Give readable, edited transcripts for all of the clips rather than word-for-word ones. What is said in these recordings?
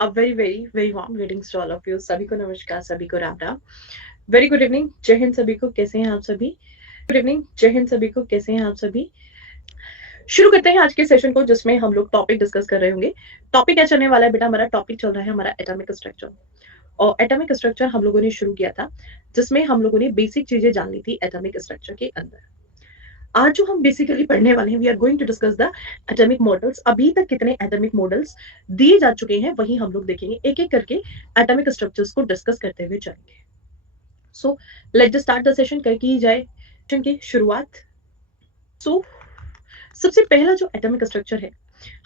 A very warm greetings to all of you. सभी को नमस्कार, सभी को Ram Ram. Very good evening, जय हिंद सभी को। कैसे हैं आप सभी? गुड इवनिंग, जय हिंद सभी को। कैसे हैं आप सभी? शुरू करते हैं आज के सेशन को, जिसमें हम लोग टॉपिक डिस्कस कर रहे होंगे। टॉपिक क्या चलने वाला है बेटा? हमारा टॉपिक चल रहा है हमारा एटॉमिक स्ट्रक्चर। और एटॉमिक स्ट्रक्चर हम लोगों ने शुरू किया था, जिसमें हम लोगों ने बेसिक चीजें जान ली थी एटॉमिक स्ट्रक्चर के अंदर। आज जो हम बेसिकली पढ़ने वाले हैं, we are going to discuss the atomic models. अभी तक कितने एटॉमिक मॉडल्स दिए जा चुके हैं, वही हम लोग देखेंगे। एक एक करके एटॉमिक स्ट्रक्चर्स को डिस्कस करते हुए चलेंगे। So let's start the session. कर की जाए सेशन की शुरुआत। सो सबसे पहला जो एटॉमिक स्ट्रक्चर है,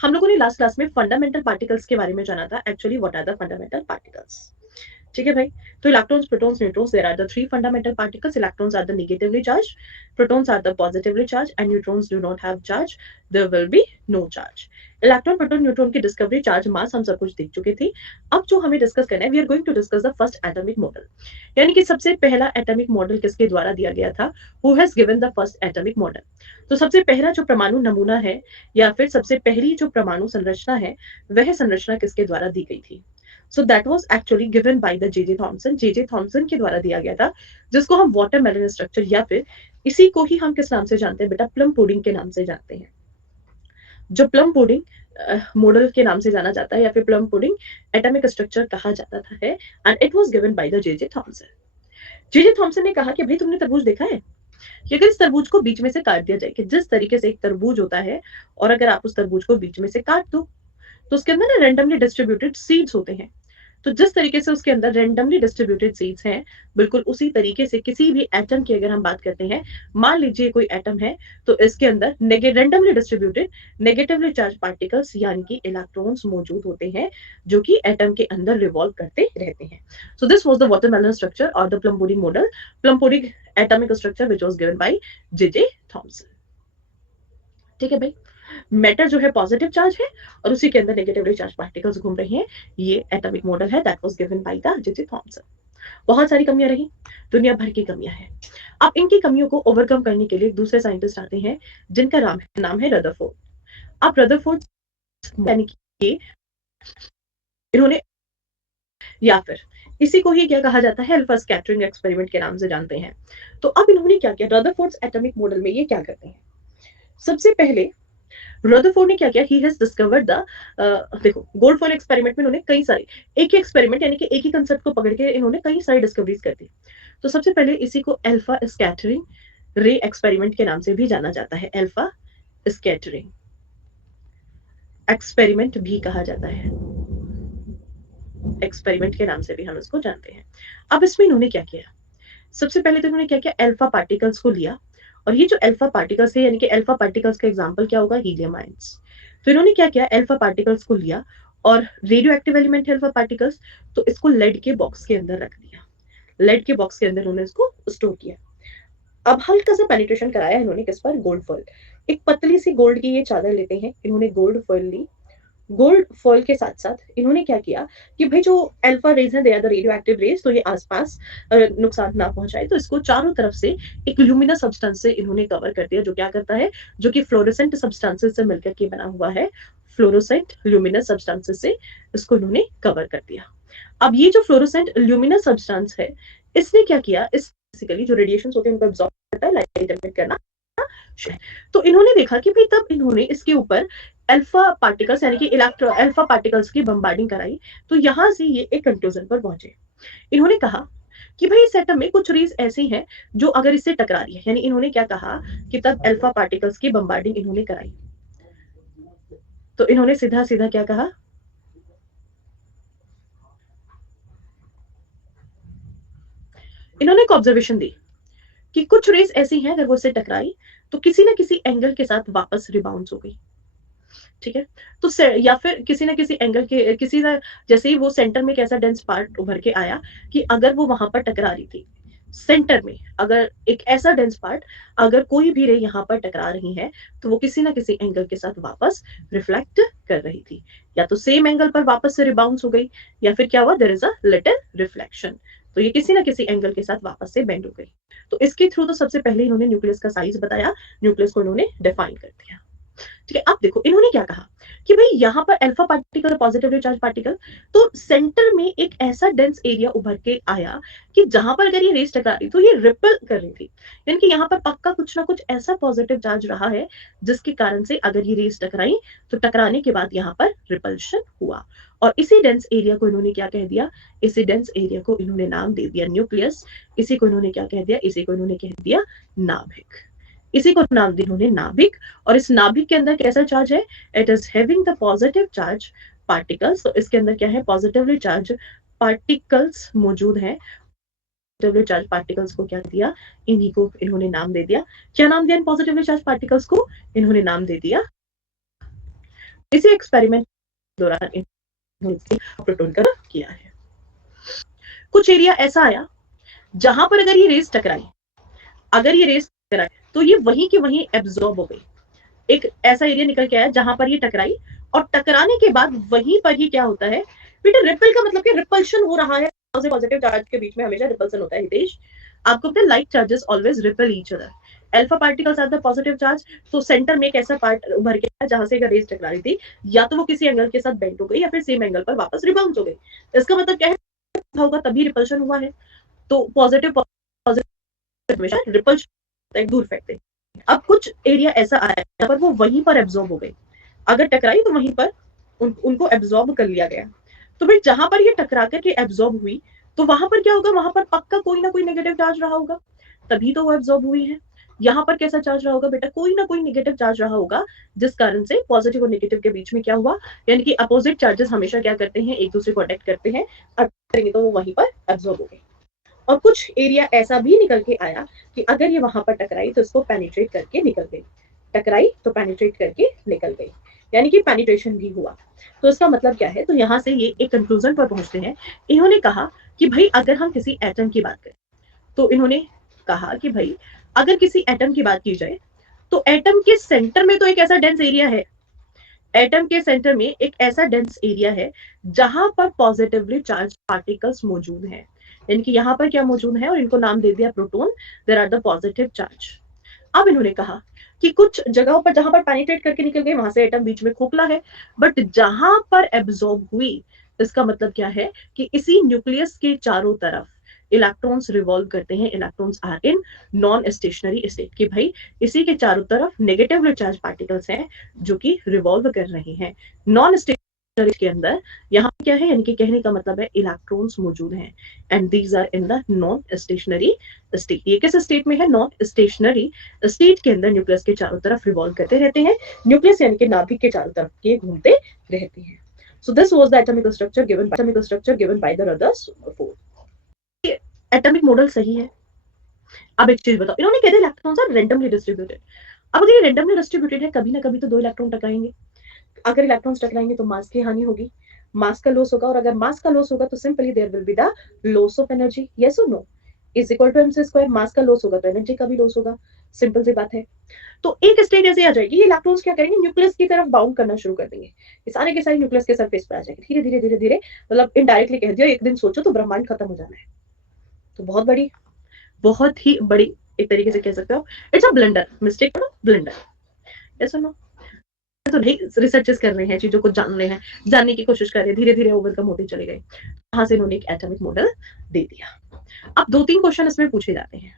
हम लोगों ने लास्ट क्लास में फंडामेंटल पार्टिकल्स के बारे में जाना था। Actually what are the fundamental particles? ठीक है भाई। तो electrons, protons, neutrons, there are the three fundamental particles. Electrons are the negatively charge, protons are the positively charged, and neutrons do not have charge. There will be no charge. Electron, proton, neutron की discovery, charge, मास हम सब कुछ देख चुके थे। अब जो हमें डिस्कस करना है, we are going to discuss the first atomic model. यानी कि सबसे पहला एटॉमिक मॉडल किसके द्वारा दिया गया था? Who has given the first atomic model? तो सबसे पहला जो परमाणु नमूना है, या फिर सबसे पहली जो परमाणु संरचना है, वह संरचना किसके द्वारा दी गई थी? So that was actually given by the J J Thompson. J J Thompson के द्वारा दिया गया था, जिसको हम वाटरमेलन स्ट्रक्चर, या फिर इसी को ही हम किस नाम से जानते हैं बेटा? प्लम पुडिंग के नाम से जानते हैं। जो प्लम पुडिंग मॉडल के नाम से जाना जाता है, या फिर प्लम पुडिंग एटॉमिक स्ट्रक्चर कहा जाता था है, and it was given by the J J Thompson. J J Thompson ने कहा कि भाई तुमने तरबूज देखा है कि अगर इस तरबूज को बीच में से काट दिया जाए, कि जिस तरीके से एक तरबूज होता है, और अगर आप उस तरबूज को बीच में से काट दो, तो उसके अंदर ना रैंडमली डिस्ट्रीब्यूटेड सीड्स होते हैं। तो जिस तरीके से उसके अंदर रैंडमली डिस्ट्रीब्यूटेड सीड्स हैं, बिल्कुल उसी तरीके से किसी भी एटम की अगर हम बात करते हैं, मान लीजिए कोई एटम है, तो इसके अंदर randomly distributed negatively charge particles, यानी कि इलेक्ट्रॉन्स मौजूद होते हैं, जो कि एटम के अंदर रिवॉल्व करते रहते हैं। So this was the watermelon structure और the plum pudding model, plum pudding atomic structure which was given by J J Thomson. ठीक है भाई। मैटर जो है पॉजिटिव चार्ज है, और उसी के अंदर नेगेटिवली चार्ज पार्टिकल्स घूम रही हैं। ये एटॉमिक मॉडल है, that was given by the J J Thompson. बहुत सारी कमियां रही, दुनिया भर की कमियां हैं। अब इनकी कमियों को ओवरकम करने के लिए दूसरे साइंटिस्ट आते हैं, जिनका नाम है रदरफोर्ड। अब रदरफोर्ड यानी कि इन्होंने, या फिर इसी को ही क्या कहा जाता है? अल्फा स्कैटरिंग एक्सपेरिमेंट के नाम से जानते हैं। तो अब इन्होंने क्या किया? रदरफोर्ड्स एटॉमिक मॉडल में ये क्या करते हैं? सबसे पहले रदरफोर्ड ने क्या किया? ही हैज डिस्कवर्ड द, देखो गोल्ड फॉइल एक्सपेरिमेंट में इन्होंने कई सारे, एक ही एक्सपेरिमेंट यानी कि एक ही कंसेप्ट को पकड़ के इन्होंने कई सारी डिस्कवरीज कर दी। तो सबसे पहले इसी को अल्फा स्कैटरिंग रे एक्सपेरिमेंट के नाम से भी जाना जाता है। अल्फा स्कैटरिंग एक्सपेरिमेंट भी कहा जाता है, एक्सपेरिमेंट के नाम से भी हम इसको जानते हैं। अब इसमें इन्होंने क्या किया? सबसे पहले तो इन्होंने क्या किया? अल्फा पार्टिकल्स को लिया, और ये जो अल्फा पार्टिकल्स है, यानी कि अल्फा पार्टिकल्स का एग्जांपल क्या होगा? Helium ions. तो इन्होंने क्या किया? अल्फा पार्टिकल्स को लिया, और रेडियो एक्टिव एलिमेंट है अल्फा पार्टिकल्स, तो इसको लेड के बॉक्स के अंदर रख दिया। लेड के बॉक्स के अंदर उन्होंने इसको स्टोर किया। अब हल्का सा पेनिट्रेशन कराया इन्होंने किस पर? Gold foil. एक पतली सी गोल्ड की ये चादर लेते हैं इन्होंने, गोल्ड फॉइल ली। गोल्ड फॉइल के साथ साथ इन्होंने क्या किया कि भाई जो अल्फा रेज है, they are the radioactive rays, तो ये आसपास नुकसान ना पहुंचाए, तो इसको चारों तरफ से एक ल्यूमिनस सब्सटेंस से इन्होंने कवर कर दिया, जो क्या करता है? जो कि फ्लोरोसेंट सब्सटेंसेस से मिलकर के बना हुआ है। फ्लोरोसेंट ल्यूमिनस सब्सटेंसेस से इसको इन्होंने कवर कर दिया। अब ये जो फ्लोरोसेंट ल्यूमिनस सब्सटेंस है, इसने क्या किया? इस बेसिकली जो रेडिएशन होते हैं उनको एब्जॉर्ब करता है, लाइट एमिट करना। तो इन्होंने देखा कि भाई, तब इन्होंने इसके ऊपर अल्फा पार्टिकल्स यानी कि इलेक्ट्रो अल्फा पार्टिकल्स की बम्बार्डिंग कराई। तो यहां से ये एक कंक्लूजन पर पहुंचे। इन्होंने कहा कि भाई इस एटम में कुछ रेज ऐसी हैं जो अगर इससे टकरा रही है, यानी इन्होंने क्या कहा कि तब अल्फा पार्टिकल्स की बम्बार्डिंग इन्होंने कराई। तो इन्होंने सीधा सीधा क्या कहा? इन्होंने एक ऑब्जर्वेशन दी कि कुछ रेस ऐसी हैं, अगर वो इससे टकराई तो किसी ना किसी एंगल के साथ वापस रिबाउंस हो गई। ठीक है। तो या फिर किसी ना किसी एंगल के किसी ना, जैसे ही वो सेंटर में एक ऐसा डेंस पार्ट उभर के आया कि अगर वो वहां पर टकरा रही थी, सेंटर में अगर एक ऐसा डेंस पार्ट, अगर कोई भी रे यहाँ पर टकरा रही है, तो वो किसी ना किसी एंगल के साथ वापस रिफ्लेक्ट कर रही थी। या तो सेम एंगल पर वापस से रिबाउंस हो गई, या फिर क्या हुआ? There is a little reflection. तो ये किसी ना किसी एंगल के साथ वापस से बेंड हो गई। तो इसके थ्रू तो सबसे पहले इन्होंने न्यूक्लियस का साइज बताया, न्यूक्लियस को इन्होंने डिफाइन कर दिया। ठीक है, अब देखो इन्होंने क्या कहा कि भाई यहाँ पर alpha particle positively charge particle, तो सेंटर में एक ऐसा डेंस एरिया उभर के आया कि जहां पर अगर ये रेस टकरा रही तो ये रिपल कर रही थी, यानी कि यहाँ पर पक्का कुछ ना कुछ ऐसा पॉजिटिव चार्ज रहा है जिसके कारण से अगर ये रेस टकराई तो टकराने के बाद यहाँ पर रिपल्शन हुआ। और इसी डेंस एरिया को इन्होंने क्या कह दिया, इसी डेंस एरिया को इन्होंने नाम दे दिया न्यूक्लियस। इसी को इन्होंने क्या कह दिया, इसी को इन्होंने कह दिया नाभिक। इसी को नाम दिया इन्होंने नाभिक। और इस नाभिक के अंदर कैसा चार्ज है, it is having the positive charge particles. तो इसके अंदर क्या है, पॉजिटिवली चार्ज पार्टिकल्स मौजूद हैं। पॉजिटिवली चार्ज पार्टिकल्स को क्या दिया, इन्हीं को इन्होंने नाम दे दिया। क्या नाम दिया इन पॉजिटिवली चार्ज पार्टिकल्स को, इन्होंने नाम दे दिया। इसी एक्सपेरिमेंट के दौरान इन्होंने प्रोटॉन का किया है। कुछ एरिया ऐसा आया जहां पर अगर ये रेस टकराई, अगर ये रेस टकराई तो ये वहीं की वहीं एब्जॉर्ब हो गई। एक ऐसा एरिया निकल के आया जहां पर ये टकराई और टकराने के बाद वहीं पर ही क्या होता है बेटा, रिपल का मतलब कि रिपल्शन हो रहा है। पॉजिटिव चार्ज के बीच में हमेशा रिपल्शन होता है हितेश, आपको पता है like charges always repel each other. Alpha particles are the positive charge, तो सेंटर में एक ऐसा पार्ट उभर के आया जहां से अगर रेस टकरा रही थी या तो वो किसी एंगल के साथ बेंड हो गई या फिर सेम एंगल पर वापस रिबाउंस हो गई। इसका मतलब क्या है, होगा तभी रिपल्शन हुआ है। तो पॉजिटिव पॉजिटिव हमेशा रिपल्शन दूर फेंकते। अब कुछ एरिया ऐसा आया जहां पर वो वहीं पर एब्जॉर्ब हो गए, अगर टकराई तो वहीं पर उनको एब्जॉर्ब कर लिया गया। तो भाई जहां पर ये टकरा करके एब्जॉर्ब हुई तो वहां पर क्या होगा, वहां पर पक्का कोई ना कोई नेगेटिव चार्ज रहा होगा, तभी तो वो एब्जॉर्ब हुई है। यहाँ पर कैसा चार्ज रहा होगा बेटा, कोई ना कोई नेगेटिव चार्ज रहा होगा, जिस कारण से पॉजिटिव और नेगेटिव के बीच में क्या हुआ, यानी कि अपोजिट चार्जेस हमेशा क्या करते हैं, एक दूसरे को अटैक करते हैं, करेंगे तो वो वहीं पर एब्जॉर्ब हो गए। और कुछ एरिया ऐसा भी निकल के आया कि अगर ये वहां पर टकराई तो इसको पेनिट्रेट करके निकल गई, टकराई तो पेनिट्रेट करके निकल गई, यानी कि पेनिट्रेशन भी हुआ। तो इसका मतलब क्या है, तो यहां से ये एक कंक्लूजन पर पहुंचते हैं। इन्होंने कहा कि भाई अगर हम किसी एटम की बात करें, तो इन्होंने कहा कि भाई अगर किसी एटम की बात की जाए तो एटम के सेंटर में तो एक ऐसा डेंस एरिया है, एटम के सेंटर में एक ऐसा डेंस एरिया है जहां पर पॉजिटिवली चार्ज पार्टिकल्स मौजूद हैं, यानी कि यहाँ पर क्या मौजूद है और इनको नाम दे दिया proton, there are the positive charge. अब इन्होंने कहा कि कुछ जगहों पर जहां पर पेनिट्रेट करके निकल गए वहां से एटम बीच में खोखला है, बट जहां पर एब्जॉर्ब हुई, इसका मतलब क्या है कि इसी न्यूक्लियस के चारों तरफ इलेक्ट्रॉन्स रिवॉल्व करते हैं, electrons are in non stationary state, कि भाई इसी के चारों तरफ नेगेटिवली चार्ज पार्टिकल्स हैं जो कि रिवॉल्व कर रहे हैं नॉन स्टेशनरी के अंदर। यहाँ क्या है, यानी कि कहने का मतलब है इलेक्ट्रॉन्स मौजूद हैं and these are in the non stationary state. ये किस स्टेट में है, नॉन स्टेशनरी स्टेट के अंदर न्यूक्लियस के चारों तरफ रिवॉल्व करते रहते हैं, न्यूक्लियस यानी कि नाभिक के चारों तरफ ये घूमते रहते हैं। So this was the atomic structure given by the others four. Atomic model सही है। अब एक चीज बताओ, इन्होंने कह दिया इलेक्ट्रॉन्स आर रैंडमली डिस्ट्रीब्यूटेड। अब अगर ये रैंडमली डिस्ट्रीब्यूटेड है, कभी ना कभी तो दो इलेक्ट्रॉन टकराएंगे। अगर इलेक्ट्रॉन्स टकराएंगे तो मास की हानि होगी, मास का लॉस होगा, और अगर मास का लॉस होगा तो simply there will be the loss of energy. Yes और no, is equal to mc square. Mass का लॉस होगा तो एनर्जी का भी लॉस होगा, सिंपल सी बात है। तो एक स्टेज ऐसे आ जाएगी, ये इलेक्ट्रॉन्स क्या करेंगे, न्यूक्लियस की तरफ बाउंड करना शुरू कर देंगे, ये सारे के सारे न्यूक्लियस के सरफेस पर आ जाएंगे धीरे धीरे धीरे धीरे। मतलब इनडायरेक्टली कह दिया, एक दिन सोचो तो ब्रह्मांड खत्म हो जाना है। तो बहुत ही बड़ी एक तरीके से कह सकते हो, it's a blunder, mistake blunder. Yes और नो, तो नहीं रिसर्चेस कर रहे हैं, चीजों को जान रहे हैं, जानने की कोशिश कर रहे हैं, धीरे धीरे ओवरकम होते चले गए। वहां से इन्होंने एक एटॉमिक मॉडल दे दिया। अब दो तीन क्वेश्चन इसमें पूछे जाते हैं।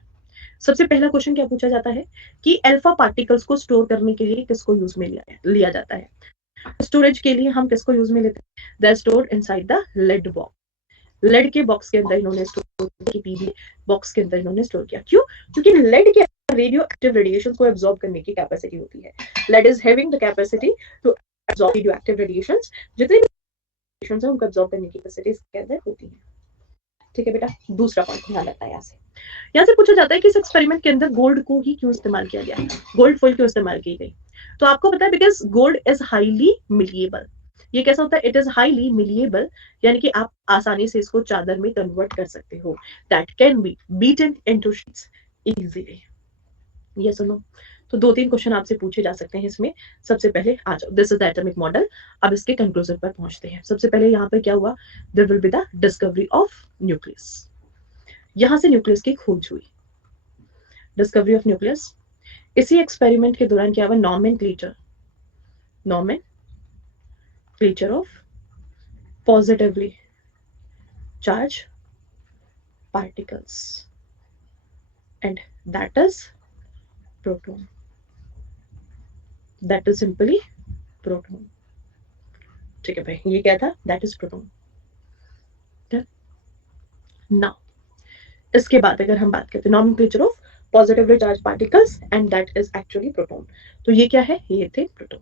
सबसे पहला क्वेश्चन क्या पूछा जाता है कि अल्फा पार्टिकल्स को स्टोर करने के लिए किसको यूज में लिया जाता है। स्टोरेज के लिए हम किसको यूज में लेते हैं, they are stored inside the lead box. Lead के बॉक्स के अंदर इन्होंने स्टोर किया, पीवी बॉक्स के अंदर इन्होंने स्टोर किया। क्यों, क्योंकि लेड के रेडियो एक्टिव रेडिएशन को एब्जॉर्ब करने की कैपेसिटी होती है। Lead is having the capacity to absorb radioactive radiations, जितने भी रेडिएशंस हैं उनको एब्जॉर्ब करने की कैपेसिटी इसके अंदर होती है। ठीक है बेटा, दूसरा पॉइंट ध्यान रखना है। यहाँ से पूछा जाता है कि इस एक्सपेरिमेंट के अंदर गोल्ड को ही क्यों इस्तेमाल किया गया, गोल्ड फॉइल क्यों इस्तेमाल की गई। तो आपको पता है because gold is highly malleable. ये कैसा होता है, इट इज हाईली मिलिएबल, यानी कि आप आसानी से इसको चादर में कन्वर्ट कर सकते हो, that can B beaten into sheets easily. Yes और नो, तो दो तीन क्वेश्चन आपसे पूछे जा सकते हैं इसमें। सबसे पहले आ जाओ, this is the atomic model. अब इसके कंक्लूजन पर पहुंचते हैं। सबसे पहले यहाँ पर क्या हुआ, there will be the discovery of nucleus. यहां से न्यूक्लियस की खोज हुई, डिस्कवरी ऑफ न्यूक्लियस। इसी एक्सपेरिमेंट के दौरान क्या हुआ, nomenclature nomenclature of positively charged particles, and that is proton. That is simply proton. ठीक है भाई, ये क्या था? That is proton. Now, इसके बाद अगर हम बात करते हैं nomenclature of positively charged particles and that is actually proton. तो ये क्या है? ये थे proton.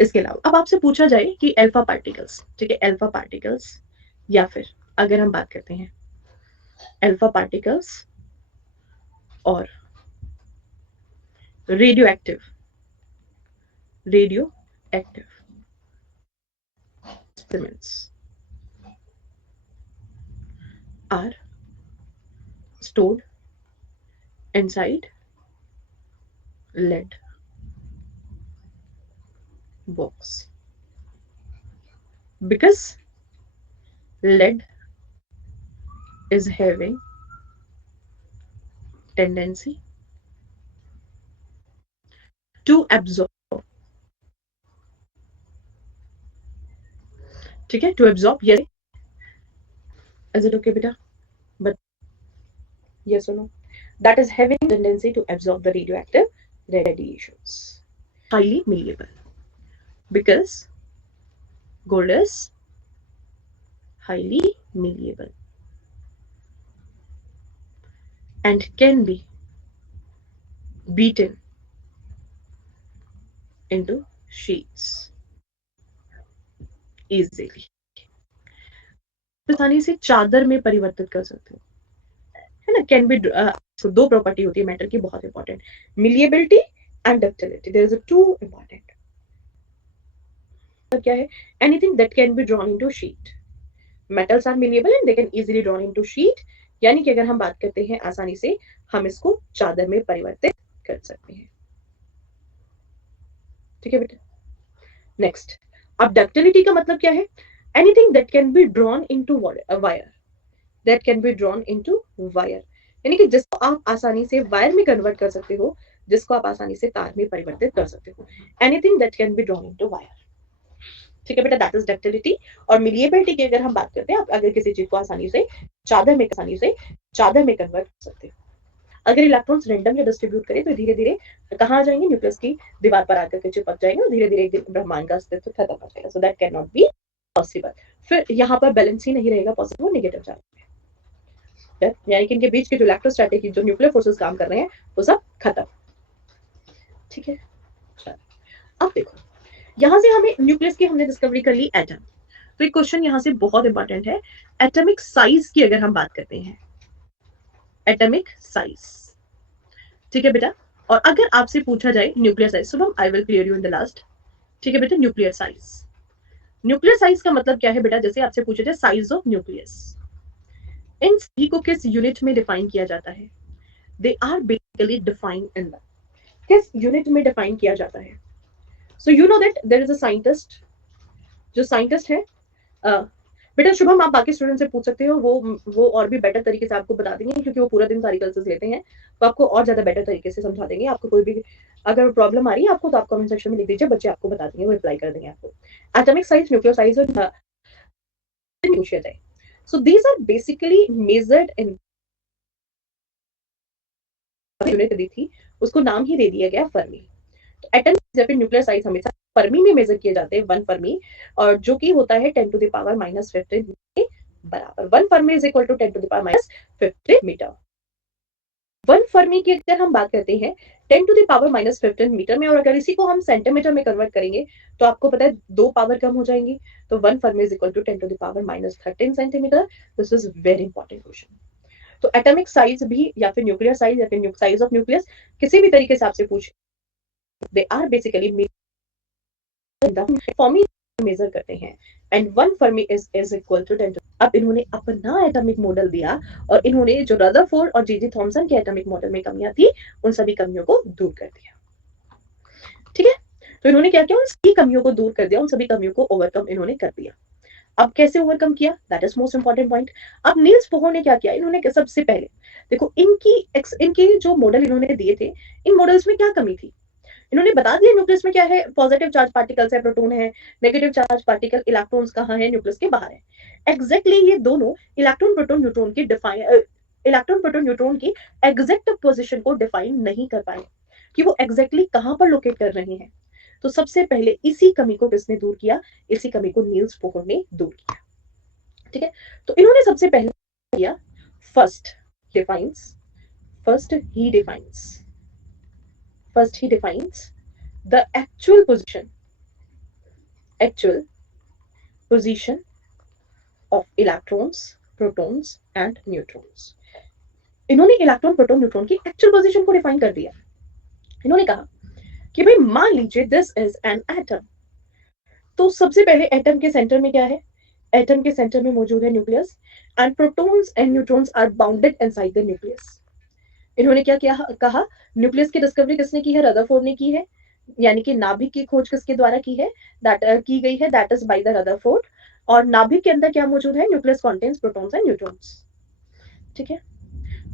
इसके अलावा अब आपसे पूछा जाए कि अल्फा पार्टिकल्स, ठीक है, अल्फा पार्टिकल्स या फिर अगर हम बात करते हैं अल्फा पार्टिकल्स और radio active experiments are stored inside lead box because lead is having tendency to absorb, ठीक है, to absorb. Yes, is it okay beta? But yes or no? That is having tendency to absorb the radioactive radiations. Highly malleable because gold is highly malleable and can be beaten into sheets easily. आसानी से चादर में परिवर्तित कर सकते हो, है ना? कैन बी, दो प्रॉपर्टी होती है मेटल की बहुत important, malleability and ductility. There is a two important. क्या है? Anything that can be drawn into sheet. Metals are malleable and they can easily drawn into sheet. यानी कि अगर हम बात करते हैं आसानी से हम इसको चादर में परिवर्तित कर सकते हैं. ठीक है बेटा. नेक्स्ट, अब डक्टिलिटी का मतलब क्या है? Anything that can be drawn into wire, that can be drawn into wire, यानी कि जिसको आप आसानी से वायर में कन्वर्ट कर सकते हो, जिसको आप आसानी से तार में परिवर्तित कर सकते हो. Anything that can be drawn into wire. ठीक है बेटा, दैट इज डक्टिलिटी. और मिलिएबिलिटी की अगर हम बात करते हैं, आप अगर किसी चीज को आसानी से चादर में कन्वर्ट कर सकते हो. अगर इलेक्ट्रॉन्स रैंडम या डिस्ट्रीब्यूट करें तो धीरे धीरे कहाँ आ जाएंगे? न्यूक्लियस की दीवार पर आकर के चिपक जाएंगे और धीरे धीरे ब्रह्मांड का अस्तित्व खत्म हो जाएगा. So that can not be possible. फिर यहाँ पर बैलेंस ही नहीं रहेगा पॉसिबल, नेगेटिव चार्ज. यानी कि इनके बीच के जो इलेक्ट्रोस्टैटिक जो न्यूक्लियर फोर्सेस काम कर रहे हैं वो सब खत्म. ठीक है. अब देखो, यहां से हमें न्यूक्लियस की हमने डिस्कवरी कर ली एटम. तो एक क्वेश्चन यहां से बहुत इंपॉर्टेंट है. एटॉमिक साइज की अगर हम बात करते हैं, एटॉमिक साइज, ठीक है बेटा. और अगर आपसे पूछा जाए nuclear size, Shubham I will clear you in the last. ठीक है बेटा, न्यूक्लियर साइज का मतलब क्या है बेटा? जैसे आपसे पूछा जाए साइज ऑफ न्यूक्लियस, इन सभी को किस यूनिट में डिफाइन किया जाता है? They are basically defined in the, किस यूनिट में डिफाइन किया जाता है? So you know that there is a scientist, जो साइंटिस्ट है बेटा शुभम, आप बाकी स्टूडेंट से पूछ सकते हो, वो और भी बेटर तरीके से आपको बता देंगे, क्योंकि वो पूरा दिन सारी क्लासेस लेते हैं, तो आपको और ज्यादा बेटर तरीके से समझा देंगे. आपको कोई भी अगर प्रॉब्लम आ रही है आपको, तो आप कमेंट सेक्शन में लिख दीजिए, बच्चे आपको बता देंगे, वो रिप्लाई कर देंगे आपको. एटॉमिक साइज, न्यूक्लियर साइज और पूछा जाए, so these are basically measured in unit दी थी, उसको नाम ही दे दिया गया फर्मी. तो एटम या फिर न्यूक्लियर साइज हमेशा फर्मी में मेजर किए जाते हैं, 1 फर्मी, और जो कि होता है 10 to the power -15 के बराबर. 1 fermi is equal to 10 to the power -15 metre. 1 fermi की अगर हम बात करते हैं 10 to the power -15 मीटर में, और अगर इसी को हम सेंटीमीटर में कन्वर्ट करेंगे तो आपको पता है 2 पावर कम हो जाएंगी. तो 1 fermi is equal to 10 to the power -13 centimetre. This is very important question. तो एटॉमिक साइज भी या फिर न्यूक्लियर साइज या फिर साइज ऑफ न्यूक्लियस किसी भी तरीके से आपसे पूछ, they are basically fermi measure करते हैं, and 1 fermi is equal to 10. अब इन्होंने अपना एटॉमिक मॉडल दिया और इन्होंने जो रदरफोर्ड और जे थॉमसन के एटॉमिक मॉडल में कमियां थी, उन सभी कमियों को दूर कर दिया. ठीक है. तो इन्होंने क्या किया? उन सभी कमियों को दूर कर दिया, उन सभी कमियों को ओवरकम इन्होंने कर दिया. अब कैसे ओवरकम किया? That is most important point. अब नील्स बोहर ने क्या किया? इन्होंने सबसे पहले देखो, इनकी जो मॉडल इन्होंने दिए थे, इन मॉडल्स में क्या कमी थी? इन्होंने बता दिया न्यूक्लियस में क्या है, पॉजिटिव चार्ज पार्टिकल्स है, प्रोटॉन है, नेगेटिव चार्ज पार्टिकल इलेक्ट्रॉन्स कहाँ है, न्यूक्लियस के बाहर है। एग्जैक्टली ये दोनों इलेक्ट्रॉन प्रोटॉन न्यूट्रॉन की इलेक्ट्रॉन प्रोटॉन न्यूट्रॉन की एग्जैक्ट पोजीशन को डिफाइन नहीं कर पाए कि वो एग्जैक्टली कहां पर लोकेट कर रहे हैं। तो सबसे पहले इसी कमी को किसने दूर किया, इसी कमी को नील्स बोहर ने दूर किया। ठीक है, तो इन्होंने सबसे पहले किया, first he defines the actual position of electrons, protons and neutrons। इन्होंने इलेक्ट्रॉन प्रोटॉन न्यूट्रॉन की एक्चुअल पोजीशन को डिफाइन कर दिया। इन्होंने कहा कि भाई मान लीजिए दिस इज एन एटम, तो सबसे पहले एटम के सेंटर में क्या है, एटम के सेंटर में मौजूद है nucleus and protons and neutrons are bounded inside the nucleus. इन्होंने क्या किया, कहा न्यूक्लियस की डिस्कवरी किसने की है, रदरफोर्ड ने की है, यानी कि नाभिक की खोज किसके द्वारा की है, की गई है, that is by the Rutherford. और नाभिक के अंदर क्या मौजूद है, nucleus contains protons and neutrons. ठीक है,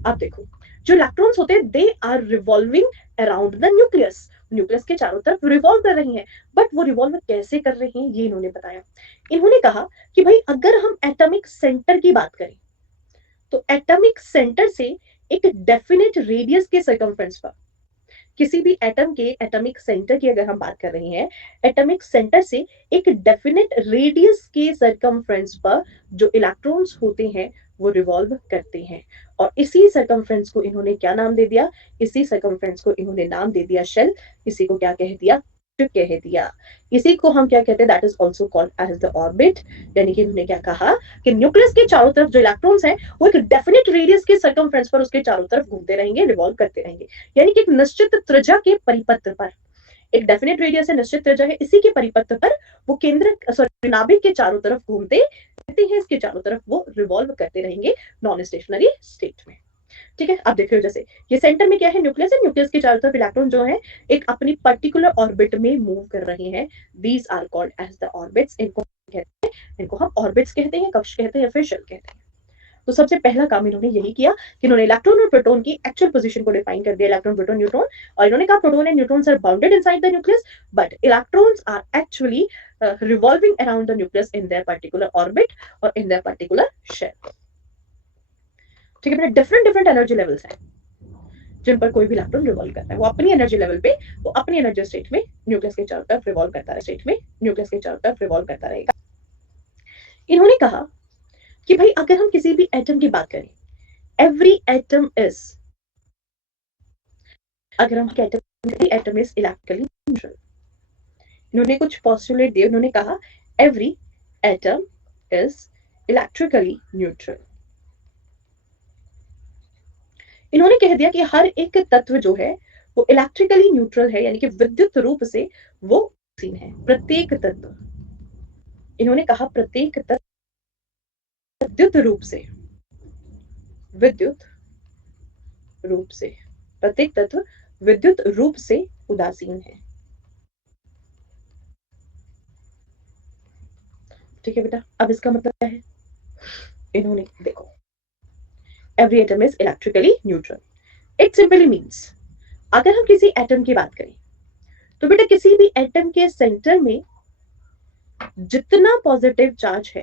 अब देखो जो इलेक्ट्रॉन्स होते हैं they are revolving around the nucleus, nucleus के चारों तरफ रिवॉल्व कर रही हैं, बट वो रिवॉल्व कैसे कर रही हैं ये इन्होंने बताया। इन्होंने कहा कि भाई अगर हम एटॉमिक सेंटर की बात करें तो एटॉमिक सेंटर से एक डेफिनेट रेडियस के सर्कमफ्रेंस पर, किसी भी एटम के एटॉमिक सेंटर की अगर हम बात कर रहे हैं, एटॉमिक सेंटर से एक डेफिनेट रेडियस के सर्कमफ्रेंस पर जो इलेक्ट्रॉन्स होते हैं वो रिवॉल्व करते हैं। और इसी सर्कमफ्रेंस को इन्होंने क्या नाम दे दिया, इसी सर्कमफ्रेंस को इन्होंने नाम दे दिया शेल। इसी को क्या कह दिया, कह दिया। इसी को हम क्या कहते हैं, that is also called as the orbit. यानी कि इन्होंने क्या कहा कि न्यूक्लियस के चारों तरफ जो इलेक्ट्रॉन्स हैं वो एक डेफिनेट रेडियस के सर्कमफ्रेंस पर उसके चारों तरफ घूमते रहेंगे, रिवॉल्व करते रहेंगे। यानी कि एक निश्चित त्रिज्या के परिपथ पर, एक डेफिनेट रेडियस है, निश्चित त्रिज्या है, इसी के परिपथ पर वो केंद्र सॉरी नाभिक के चारों तरफ घूमते रहते हैं, इसके चारों तरफ वो रिवॉल्व करते रहेंगे नॉन स्टेशनरी स्टेट में। ठीक है, अब देखिए जैसे ये सेंटर में क्या है, न्यूक्लियस है, न्यूक्लियस के चारों तरफ इलेक्ट्रॉन जो है एक अपनी पर्टिकुलर ऑर्बिट में मूव कर रहे हैं। These are called as the orbits. इनको कहते हैं, इनको हम ऑर्बिट्स कहते हैं, कक्ष कहते हैं या फिर शेल कहते हैं। तो सबसे पहला काम इन्होंने यही किया कि इन्होंने इलेक्ट्रॉन और प्रोटॉन की एक्चुअल पोजीशन को डिफाइन कर दिया, इलेक्ट्रॉन प्रोटॉन न्यूट्रॉन। और इन्होंने कहा proton and neutrons are bounded inside the nucleus but electrons are actually revolving around the nucleus in their particular orbit और इन देयर पर्टिकुलर शेल। ठीक है, डिफरेंट डिफरेंट एनर्जी लेवल्स हैं जिन पर कोई भी इलेक्ट्रॉन रिवॉल्व करता है, वो अपनी एनर्जी लेवल पे, वो अपनी एनर्जी स्टेट में न्यूक्लियस के चारों तरफ रिवॉल्व करता है, स्टेट में न्यूक्लियस के चारों तरफ रिवॉल्व करता रहेगा। इन्होंने कहा कि भाई अगर हम किसी भी एटम की बात करें, एवरी एटम इज, अगर हम एटम इज इलेक्ट्रिकली न्यूट्रल। इन्होंने कुछ पोस्टुलेट दिए, उन्होंने कहा every atom is electrically neutral. इन्होंने कह दिया कि हर एक तत्व जो है वो इलेक्ट्रिकली न्यूट्रल है, यानी कि विद्युत रूप से वो उदासीन है। प्रत्येक तत्व, इन्होंने कहा प्रत्येक तत्व विद्युत रूप से, विद्युत रूप से, प्रत्येक तत्व विद्युत रूप से उदासीन है। ठीक है बेटा, अब इसका मतलब क्या है, इन्होंने देखो every atom is electrically neutral, it simply means अगर हम किसी एटम की बात करें तो बेटा किसी भी एटम के सेंटर में जितना पॉजिटिव चार्ज है,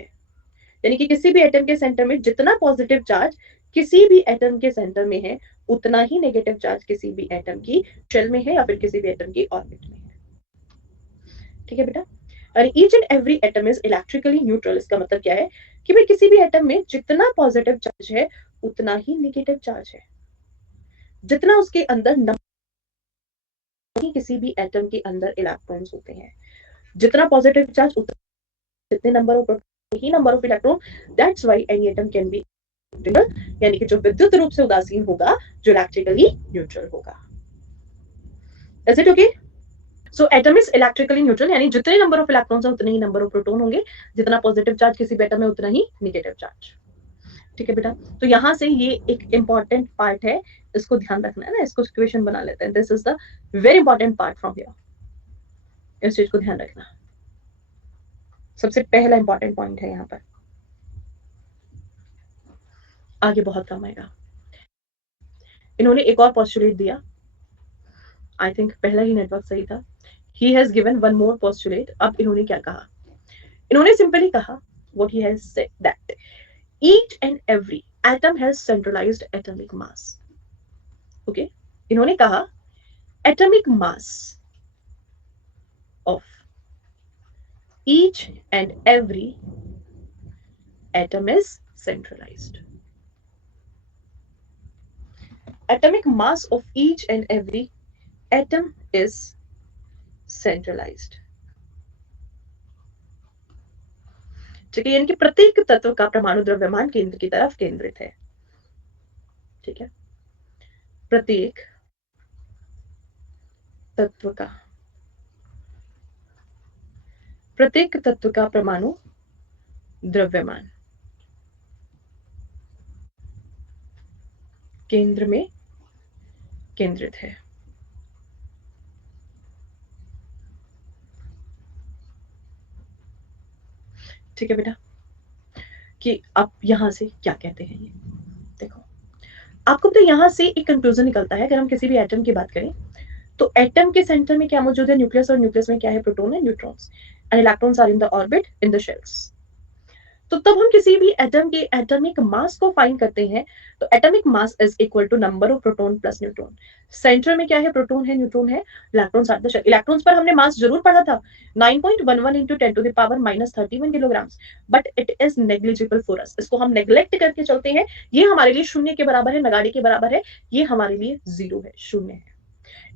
यानी कि किसी भी एटम के सेंटर में जितना पॉजिटिव चार्ज किसी भी एटम के सेंटर में है उतना ही नेगेटिव चार्ज किसी भी एटम की शेल में है या फिर किसी भी एटम की ऑर्बिट में है। ठीक है बेटा, और each and every atom is electrically neutral. इसका मतलब क्या है कि भाई किसी भी एटम में जितना पॉजिटिव चार्ज है उतना ही नेगेटिव चार्ज है, जितना उसके अंदर नंबर, किसी भी एटम के अंदर इलेक्ट्रॉन्स होते हैं, जितना पॉजिटिव चार्ज उतना जितने number of he number of electron. That's why any atom can be, यानी कि जो विद्युत रूप से उदासीन होगा, जो इलेक्ट्रिकली न्यूट्रल होगा। Is it okay? So atom is electrically neutral, यानी जितने नंबर ऑफ इलेक्ट्रॉन्स हैं उतने ही नंबर ऑफ प्रोटॉन होंगे, जितना पॉजिटिव चार्ज किसी भी एटम में उतना ही नेगेटिव चार्ज। ठीक है बेटा, तो यहां से ये एक इंपॉर्टेंट पार्ट है, इसको ध्यान रखना है ना, इसको क्वेश्चन बना लेते हैं। This is the very important part from here, इस चीज को ध्यान रखना, सबसे पहला इंपॉर्टेंट पॉइंट है यहाँ पर, आगे बहुत काम आएगा। इन्होंने एक और पोस्टुलेट दिया आई थिंक पहला ही नेटवर्क सही था. He has given one more postulate. अब इन्होंने क्या कहा? इन्होंने सिंपली कहा what he has said that each and every atom has centralized atomic mass. Okay, इन्होंने कहा atomic mass of each and every atom is centralized. Atomic mass of each and every atom is centralized. ठीक है, यानी कि प्रत्येक तत्व का परमाणु द्रव्यमान केंद्र की तरफ केंद्रित है. ठीक है, प्रत्येक तत्व का परमाणु द्रव्यमान केंद्र में केंद्रित है. ठीक है बेटा, कि आप यहां से क्या कहते हैं? ये देखो, आपको तो यहां से एक कंक्लूजन निकलता है. अगर हम किसी भी एटम की बात करें तो एटम के सेंटर में क्या मौजूद है? न्यूक्लियस. और न्यूक्लियस में क्या है? Proton and neutrons. And electrons are in the orbit in the shells. तो तब हम किसी भी एटम के एटॉमिक मास को फाइंड करते हैं तो atomic mass is equal to number of proton plus neutron. Centre में क्या है? प्रोटॉन है, न्यूट्रॉन है, electrons are the shell. Electrons पर हमने मास जरूर पढ़ा था 9.11 into 10 to the power -31 kilograms, but it is negligible for us. इसको हम नेग्लेक्ट करके चलते हैं. ये हमारे लिए शून्य के बराबर है, नगाड़े के बराबर है. ये हमारे लिए जीरो है, शून्य है.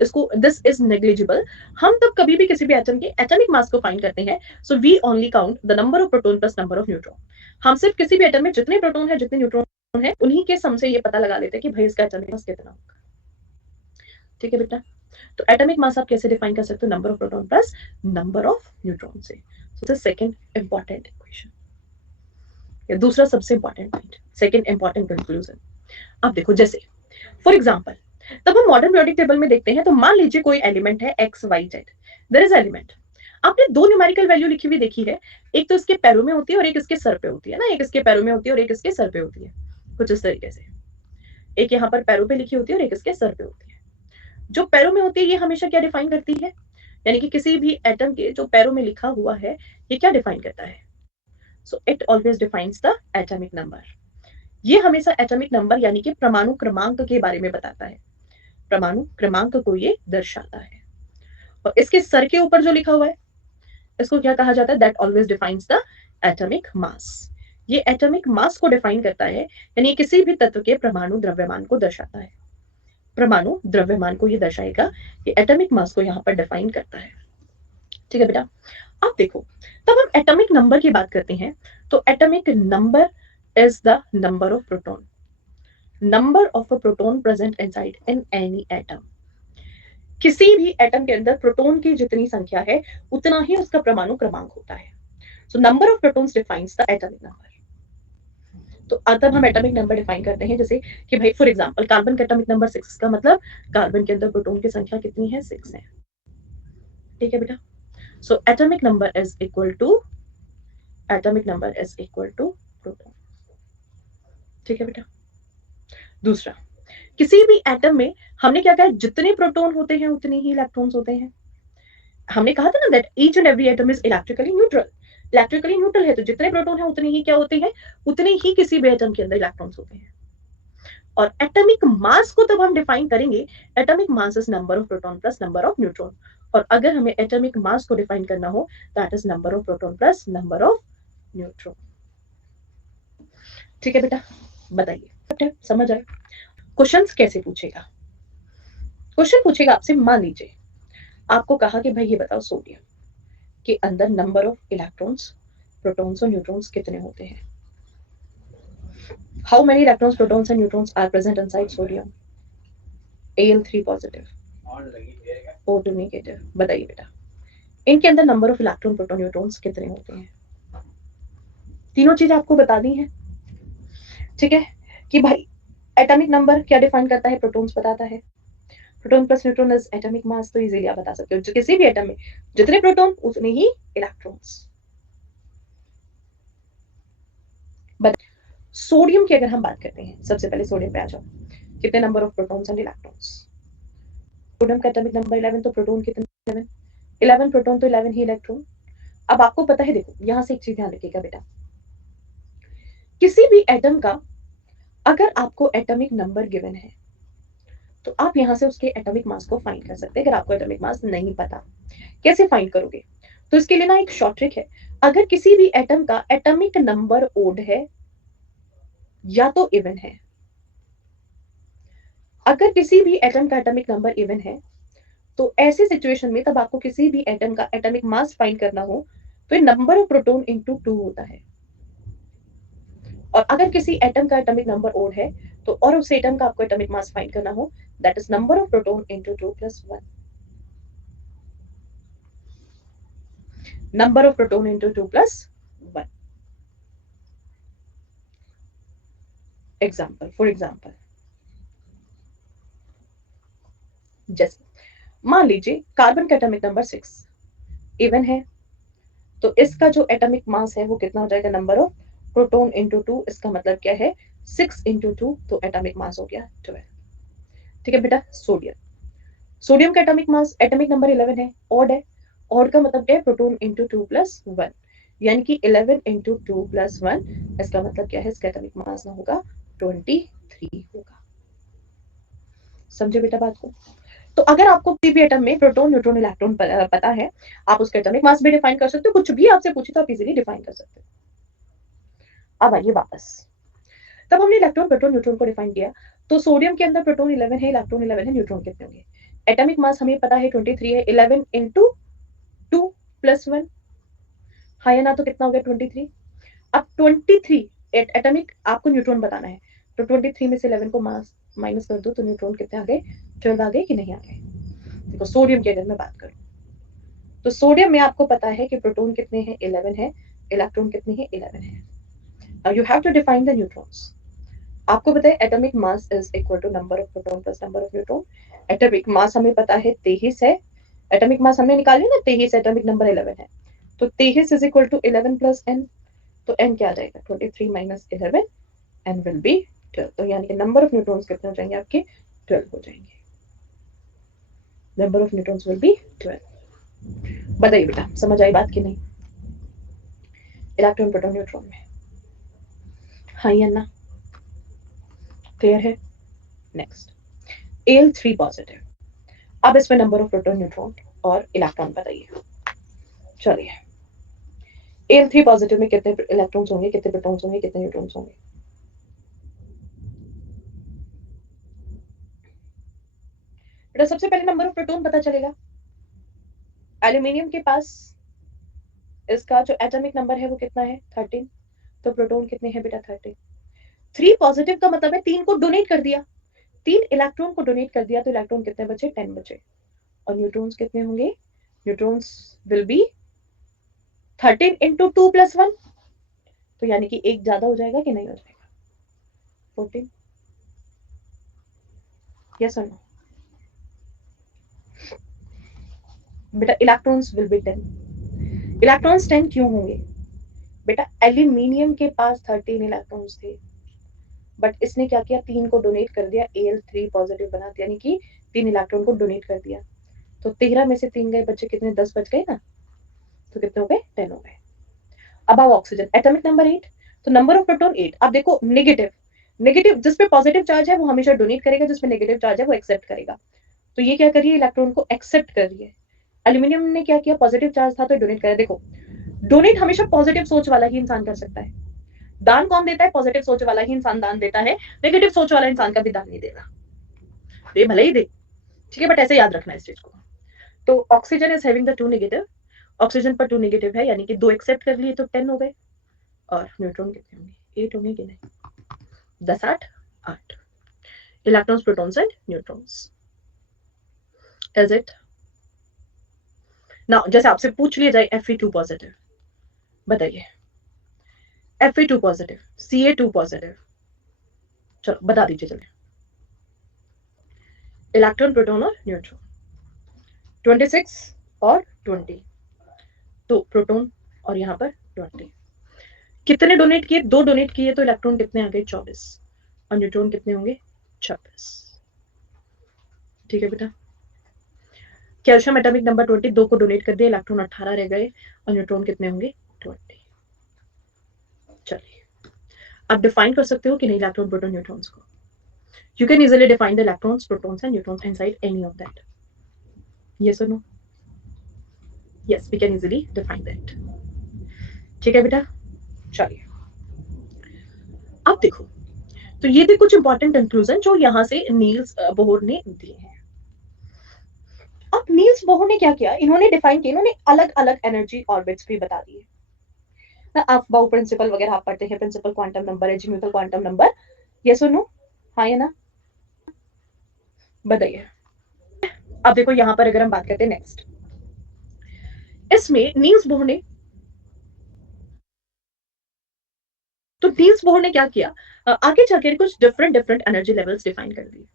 इसको दिस इज नेग्लिजिबल. हम तब कभी भी किसी भी एटम के एटॉमिक मास को फाइंड करते हैं so we only count the number of proton plus number of neutron. हम सिर्फ किसी भी एटम में जितने प्रोटॉन है जितने न्यूट्रॉन है उन्हीं के सम से ये पता लगा लेते हैं कि भाई इसका एटॉमिक मास कितना होगा. ठीक है बेटा, तो एटॉमिक मास आप कैसे डिफाइन कर सकते हो? Number of proton plus number of neutron से. So the second important equation, या दूसरा सबसे important point, second important conclusion. अब देखो, जैसे फॉर एग्जांपल तब हम मॉडर्न पीरियोडिक टेबल में देखते हैं तो मान लीजिए कोई एलिमेंट है X Y Z. There is element. आपने दो न्यूमेरिकल वैल्यू लिखी हुई देखी है. एक तो इसके पैरों में होती है और एक इसके सर पे होती है ना. एक इसके पैरों में होती है और एक इसके सर पे होती है, कुछ इस तरीके से. एक यहाँ पर पैरों पे लिखी होती है और एक इसके सर पे होती है. जो पैरों में होती है ये हमेशा क्या डिफाइन करती है? यानी कि किसी भी एटम के जो पैरों में लिखा हुआ है ये क्या डिफाइन करता है? So it always defines the atomic number. ये हमेशा एटॉमिक नंबर यानी कि परमाणु क्रमांक के बारे में बताता है. परमाणु क्रमांक को ये दर्शाता है. और इसके सर के ऊपर जो लिखा हुआ है इसको क्या कहा जाता है? That always defines the atomic mass. ये एटॉमिक मास को डिफाइन करता है, यानी किसी भी तत्व के परमाणु द्रव्यमान को दर्शाता है. परमाणु द्रव्यमान को ये दर्शाएगा, ये एटॉमिक मास को यहाँ पर डिफाइन करता है. ठीक है बेटा, अब देखो तब हम एटॉमिक नंबर की बात करते हैं तो atomic number is the number of proton. Number of a proton present inside in any atom. किसी भी एटम के अंदर प्रोटॉन की जितनी संख्या है उतना ही उसका परमाणु क्रमांक होता है. So number of protons defines the atomic number. तो तब हम एटॉमिक नंबर डिफाइन करते हैं जैसे कि भाई फॉर एग्जांपल कार्बन का एटॉमिक नंबर 6 का मतलब कार्बन के अंदर प्रोटॉन की संख्या कितनी है? 6 है. ठीक है बेटा, so atomic number is equal to proton. ठीक है बेटा, दूसरा, किसी भी एटम में हमने क्या कहा? जितने प्रोटॉन होते हैं उतने ही इलेक्ट्रॉन्स होते हैं. हमने कहा था ना that each and every atom is electrically neutral. Electrically neutral है तो जितने प्रोटॉन है उतने ही क्या होते हैं? उतने ही किसी भी एटम के अंदर इलेक्ट्रॉन्स होते हैं. और एटॉमिक मास को तब हम डिफाइन करेंगे, atomic mass is number of proton plus number of neutron. और अगर हमें एटॉमिक मास को डिफाइन करना हो that is number of proton plus number of neutron. ठीक है बेटा, बताइए समझ आए? क्वेश्चंस कैसे पूछेगा? क्वेश्चन पूछेगा आपसे, मान लीजिए आपको कहा कि भाई ये बताओ सोडियम के अंदर नंबर ऑफ इलेक्ट्रॉन्स, प्रोटॉन्स और न्यूट्रॉन्स कितने होते हैं? How many electrons, protons and neutrons are present inside sodium? Al3 positive, O2 negative. बताइए बेटा, इनके अंदर number of electron, proton, neutrons कितने होते हैं? तीनों चीजें आपको बता दी हैं. ठीक है, कि भाई एटॉमिक नंबर क्या डिफाइन करता है? प्रोटॉन्स बताता है. Proton plus neutron is atomic mass. तो इजीली आप बता सकते हो किसी भी एटम में जितने प्रोटॉन उतने ही इलेक्ट्रॉन्स. सोडियम की अगर हम बात करते हैं, सबसे पहले सोडियम पे आ जाओ. कितने number of protons and electrons? Sodium का एटॉमिक नंबर 11, तो प्रोटॉन कितने 11, 11 प्रोटॉन तो 11 ही इलेक्ट्रॉन। अब आपको पता है, देखो यहां से एक चीज ध्यान रखिएगा बेटा, किसी भी एटम का अगर आपको एटॉमिक नंबर गिवन है तो आप यहां से उसके एटॉमिक मास को फाइंड कर सकते हैं। अगर आपको एटॉमिक मास नहीं पता, कैसे फाइंड करोगे? तो इसके लिए ना एक शॉर्ट ट्रिक है। अगर किसी भी एटम का एटॉमिक नंबर ओड है या तो इवन है, अगर किसी भी एटम का एटॉमिक नंबर इवन है तो ऐसी सिचुएशन में तब आपको किसी भी एटम का एटॉमिक मास फाइंड करना हो तो नंबर ऑफ प्रोटॉन इनटू 2 होता है। और अगर किसी एटम का एटॉमिक नंबर ओड है तो और उस एटम का आपको एटॉमिक मास फाइंड करना हो, that is number of proton into 2 + 1। Number of proton into 2 + 1। Example, for example, जैसे मान लीजिए कार्बन का एटॉमिक नंबर 6 इवन है, तो इसका जो एटॉमिक मास है वो कितना हो जाएगा? Number of proton into 2। इसका मतलब क्या है? 6 × 2, तो एटॉमिक मास हो गया 12। ठीक है बेटा। सोडियम का एटॉमिक मास, एटॉमिक नंबर 11 है, ऑड है। ऑड का मतलब क्या है? प्रोटॉन इनटू 2 + 1, यानी कि 11 × 2 + 1। इसका मतलब क्या है? इसका एटॉमिक मास ना होगा 23 होगा। समझे बेटा बात को? तो अगर आपको किसी भी एटम में प्रोटॉन, न्यूट्रॉन, इलेक्ट्रॉन पता है, आप उसका एटॉमिक मास भी डिफाइन कर सकते हो। कुछ भी आपसे पूछे तो आप इजीली डिफाइन कर सकते हो। अब आइए वापस, तब हमने इलेक्ट्रॉन, प्रोटॉन, न्यूट्रॉन को डिफाइन किया। तो सोडियम के अंदर प्रोटॉन 11 है, इलेक्ट्रॉन 11 है, न्यूट्रॉन कितने होंगे? एटॉमिक मास हमें पता है 23 है, 11 × 2 + 1, हाँ या ना? तो कितना हो गया? 23। अब 23 एटॉमिक आपको न्यूट्रॉन बताना है, तो 23 में से 11 को मास माइनस कर दो, तो न्यूट्रॉन कितने आ गए? 12 आ गए कि नहीं आ गए? देखो सोडियम की अगर मैं बात करूं तो सोडियम में आपको पता है कि प्रोटॉन कितने हैं? 11 है, इलेक्ट्रॉन कितने हैं? 11 है। अब you have to define the neutrons. आपको पता है atomic mass is equal to number of proton plus number of neutron. Atomic mass हमें पता है 23 है, एटॉमिक मास हमने निकाली ना 23, एटॉमिक नंबर 11 है, तो 23 इज इक्वल टू 11 + n। तो n क्या आ जाएगा? 23 - 11, n विल बी 12। तो यानी कि नंबर ऑफ न्यूट्रॉन्स कितने हो जाएंगे आपके? 12 हो जाएंगे। Number of neutrons will be 12। बताइए बेटा, समझ आई बात कि नहीं? इलेक्ट्रॉन, प्रोटॉन, न्यूट्रॉन में, हाँ या ना? क्लियर है? Next, Al3 positive. अब इसमें नंबर ऑफ प्रोटॉन, न्यूट्रॉन और इलेक्ट्रॉन बताइए। चलिए, Al3 पॉजिटिव में कितने इलेक्ट्रॉन्स होंगे, कितने प्रोटॉन्स होंगे, कितने न्यूट्रॉन्स होंगे? बेटा सबसे पहले नंबर ऑफ प्रोटॉन पता चलेगा। एल्यूमिनियम के पास इसका जो एटॉमिक नंबर है वो कितना है? 13। तो प्रोटॉन कितने हैं बेटा? 13। 3 पॉजिटिव का मतलब है 3 को डोनेट कर दिया, 3 इलेक्ट्रॉन को डोनेट कर दिया, तो इलेक्ट्रॉन कितने बचे? 10 बचे। और न्यूट्रॉन्स कितने होंगे? न्यूट्रॉन्स विल बी 13 × 2 + 1, तो यानी कि एक ज्यादा हो जाएगा कि नहीं हो जाएगा? 14। यस और नो? बेटा इलेक्ट्रॉन्स विल बी 10। इलेक्ट्रॉन्स 10 क्यों होंगे? बेटा एल्यूमिनियम के पास 13 इलेक्ट्रॉन्स थे, बट इसने क्या किया? 3 को डोनेट कर दिया, Al3 पॉजिटिव बना दिया, यानी कि 3 इलेक्ट्रॉन को डोनेट कर दिया। तो 13 में से 3 गए, बच्चे कितने? 10 बच गए ना, तो कितने हो गए? 10 हो गए। अब आओ ऑक्सीजन, एटॉमिक नंबर 8, तो नंबर ऑफ प्रोटॉन 8। अब देखो नेगेटिव, नेगेटिव जिसपे पॉजिटिव चार्ज है वो हमेशा डोनेट करेगा, जिसमें नेगेटिव चार्ज है वो एक्सेप्ट करेगा। तो ये क्या कर रही है? इलेक्ट्रॉन को एक्सेप्ट कर रही है। एल्यूमिनियम ने क्या किया? पॉजिटिव चार्ज था तो डोनेट करा। देखो डोनेट हमेशा पॉजिटिव सोच वाला ही इंसान कर सकता है। दान कौन देता है? पॉजिटिव सोच वाला ही इंसान दान देता है, नेगेटिव सोच वाला इंसान कभी दान नहीं देगा। दे भले ही दे, ठीक है, बट ऐसे याद रखना इस चीज को। तो oxygen is having the 2 negative, oxygen पर 2 नेगेटिव है, यानी कि 2 एक्सेप्ट कर लिए तो 10 हो गए। और न्यूट्रॉन कितने होंगे? 8 होंगे कि नहीं? 10 8 8 electrons, protons and neutrons. Is it? ना जैसे आपसे पूछ लिया जाए Fe2 पॉजिटिव, बताइए। Fe2 पॉजिटिव, Ca2 पॉजिटिव, चलो बता दीजिए जल्दी। इलेक्ट्रॉन, प्रोटॉन और न्यूट्रॉन, 26 और 20, तो प्रोटॉन और यहाँ पर 20। कितने डोनेट किए? 2 डोनेट किए, तो इलेक्ट्रॉन कितने आ गए? 24, और न्यूट्रॉन कितने होंगे? 26। ठीक है बेटा। कैल्शियम एटॉमिक नंबर 20, 2 को डोनेट कर दिया, इलेक्ट्रॉन 18 रह गए और न्यूट्रॉन कितने होंगे 20। चलिए आप डिफाइन कर सकते हो कि नहीं इलेक्ट्रॉन प्रोटॉन न्यूट्रॉन्स को। You can easily define the electrons protons and neutrons inside any of that. Yes और no? Yes, we can easily define that. ठीक है बेटा, चलिए अब देखो, तो ये थे कुछ इंपॉर्टेंट कंक्लूजन जो यहां से नील्स बोहर ने दिए हैं। अब नील्स बोहर ने क्या किया, इन्होंने डिफाइन किया, इन्होंने अलग अलग एनर्जी ऑर्बिट्स भी बता दिए ना। आप बाउ प्रिंसिपल वगैरह आप पढ़ते हैं, principal quantum number, azimuthal quantum number, yes और नो? हाँ या ना, बताइए। अब देखो यहां पर अगर हम बात करते हैं नेक्स्ट, इसमें नील्स बोहर ने, तो नील्स बोहर ने क्या किया, आगे जाकर कुछ different different energy levels define कर दिए।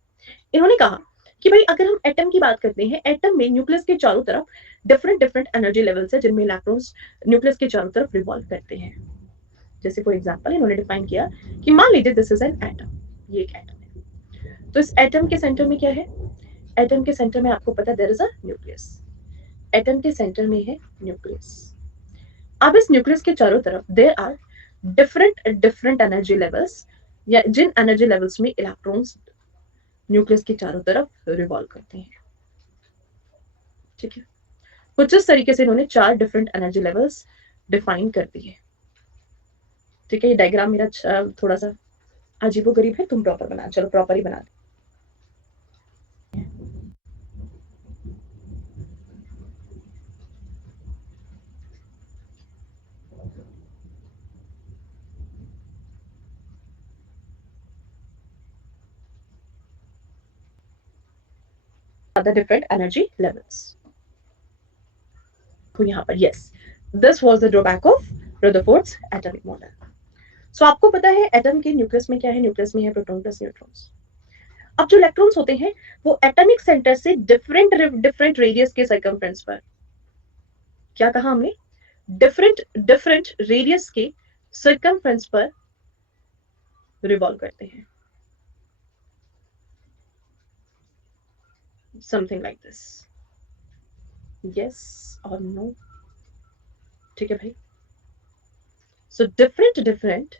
इन्होंने कहा कि भाई अगर हम एटम की बात करते हैं, एटम में न्यूक्लियस के चारों तरफ डिफरेंट डिफरेंट एनर्जी लेवल्स है जिनमें इलेक्ट्रॉन्स न्यूक्लियस के चारों तरफ रिवॉल्व करते हैं। जैसे फॉर एग्जांपल इन्होंने डिफाइन किया कि मान लीजिए दिस इज एन एटम, ये एक एटम है, तो इस एटम के सेंटर में क्या है, एटम के सेंटर में आपको पता है there is a nucleus, atom के सेंटर में है न्यूक्लियस। अब इस न्यूक्लियस के चारों तरफ there are different different energy levels, या जिन एनर्जी लेवल्स में इलेक्ट्रॉन्स न्यूक्लियस के चारों तरफ रिवॉल्व करते हैं। ठीक है, कुछ इस तरीके से इन्होंने 4 डिफरेंट एनर्जी लेवल्स डिफाइन कर दिए। ठीक है, ये डायग्राम मेरा थोड़ा सा अजीबोगरीब है, तुम प्रॉपर बना, चलो प्रॉपर ही बना दे। The different energy levels. तो यहाँ पर yes, this was the drawback of Rutherford's atomic model. So आपको पता है एटम के न्यूक्लियस में क्या है, न्यूक्लियस में है प्रोटॉन प्लस न्यूट्रॉन्स। अब जो इलेक्ट्रॉन्स होते हैं वो एटॉमिक सेंटर से डिफरेंट डिफरेंट रेडियस के सर्कमफ्रेंस पर, क्या कहा हमने, डिफरेंट डिफरेंट रेडियस के सर्कमफ्रेंस पर रिवॉल्व करते हैं, समथिंग लाइक दिस। यस और नो? ठीक है भाई, सो डिफरेंट डिफरेंट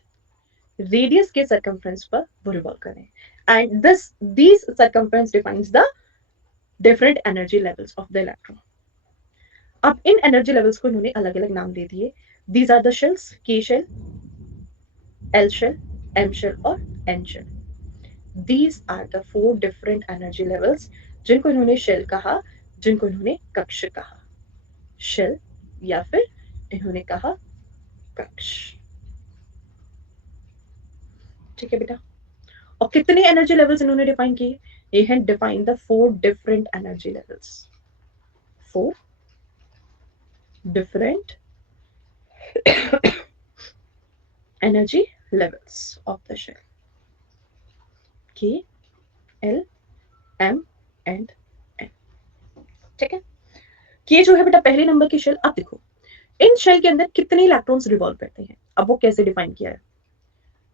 रेडियस के सर्कमफ्रेंस पर वो रिवॉल्व करें, and this these circumference defines the different energy levels of the electron. अब इन एनर्जी लेवल्स को इन्होंने अलग अलग नाम दे दिए। These are the shells, K shell, L shell, M shell और N shell. These are the 4 different energy levels जिनको इन्होंने शेल कहा, जिनको इन्होंने कक्ष कहा, शेल या फिर इन्होंने कहा कक्ष। ठीक है बेटा, और कितने एनर्जी लेवल्स इन्होंने डिफाइन किए, ये हैं define the 4 different energy levels, 4 different energy levels of the shell, K, L, M and N। ठीक है, ये जो है बेटा पहले नंबर की शेल। अब देखो इन शेल के अंदर कितने इलेक्ट्रॉन्स रिवॉल्व करते हैं, अब वो कैसे डिफाइन किया है,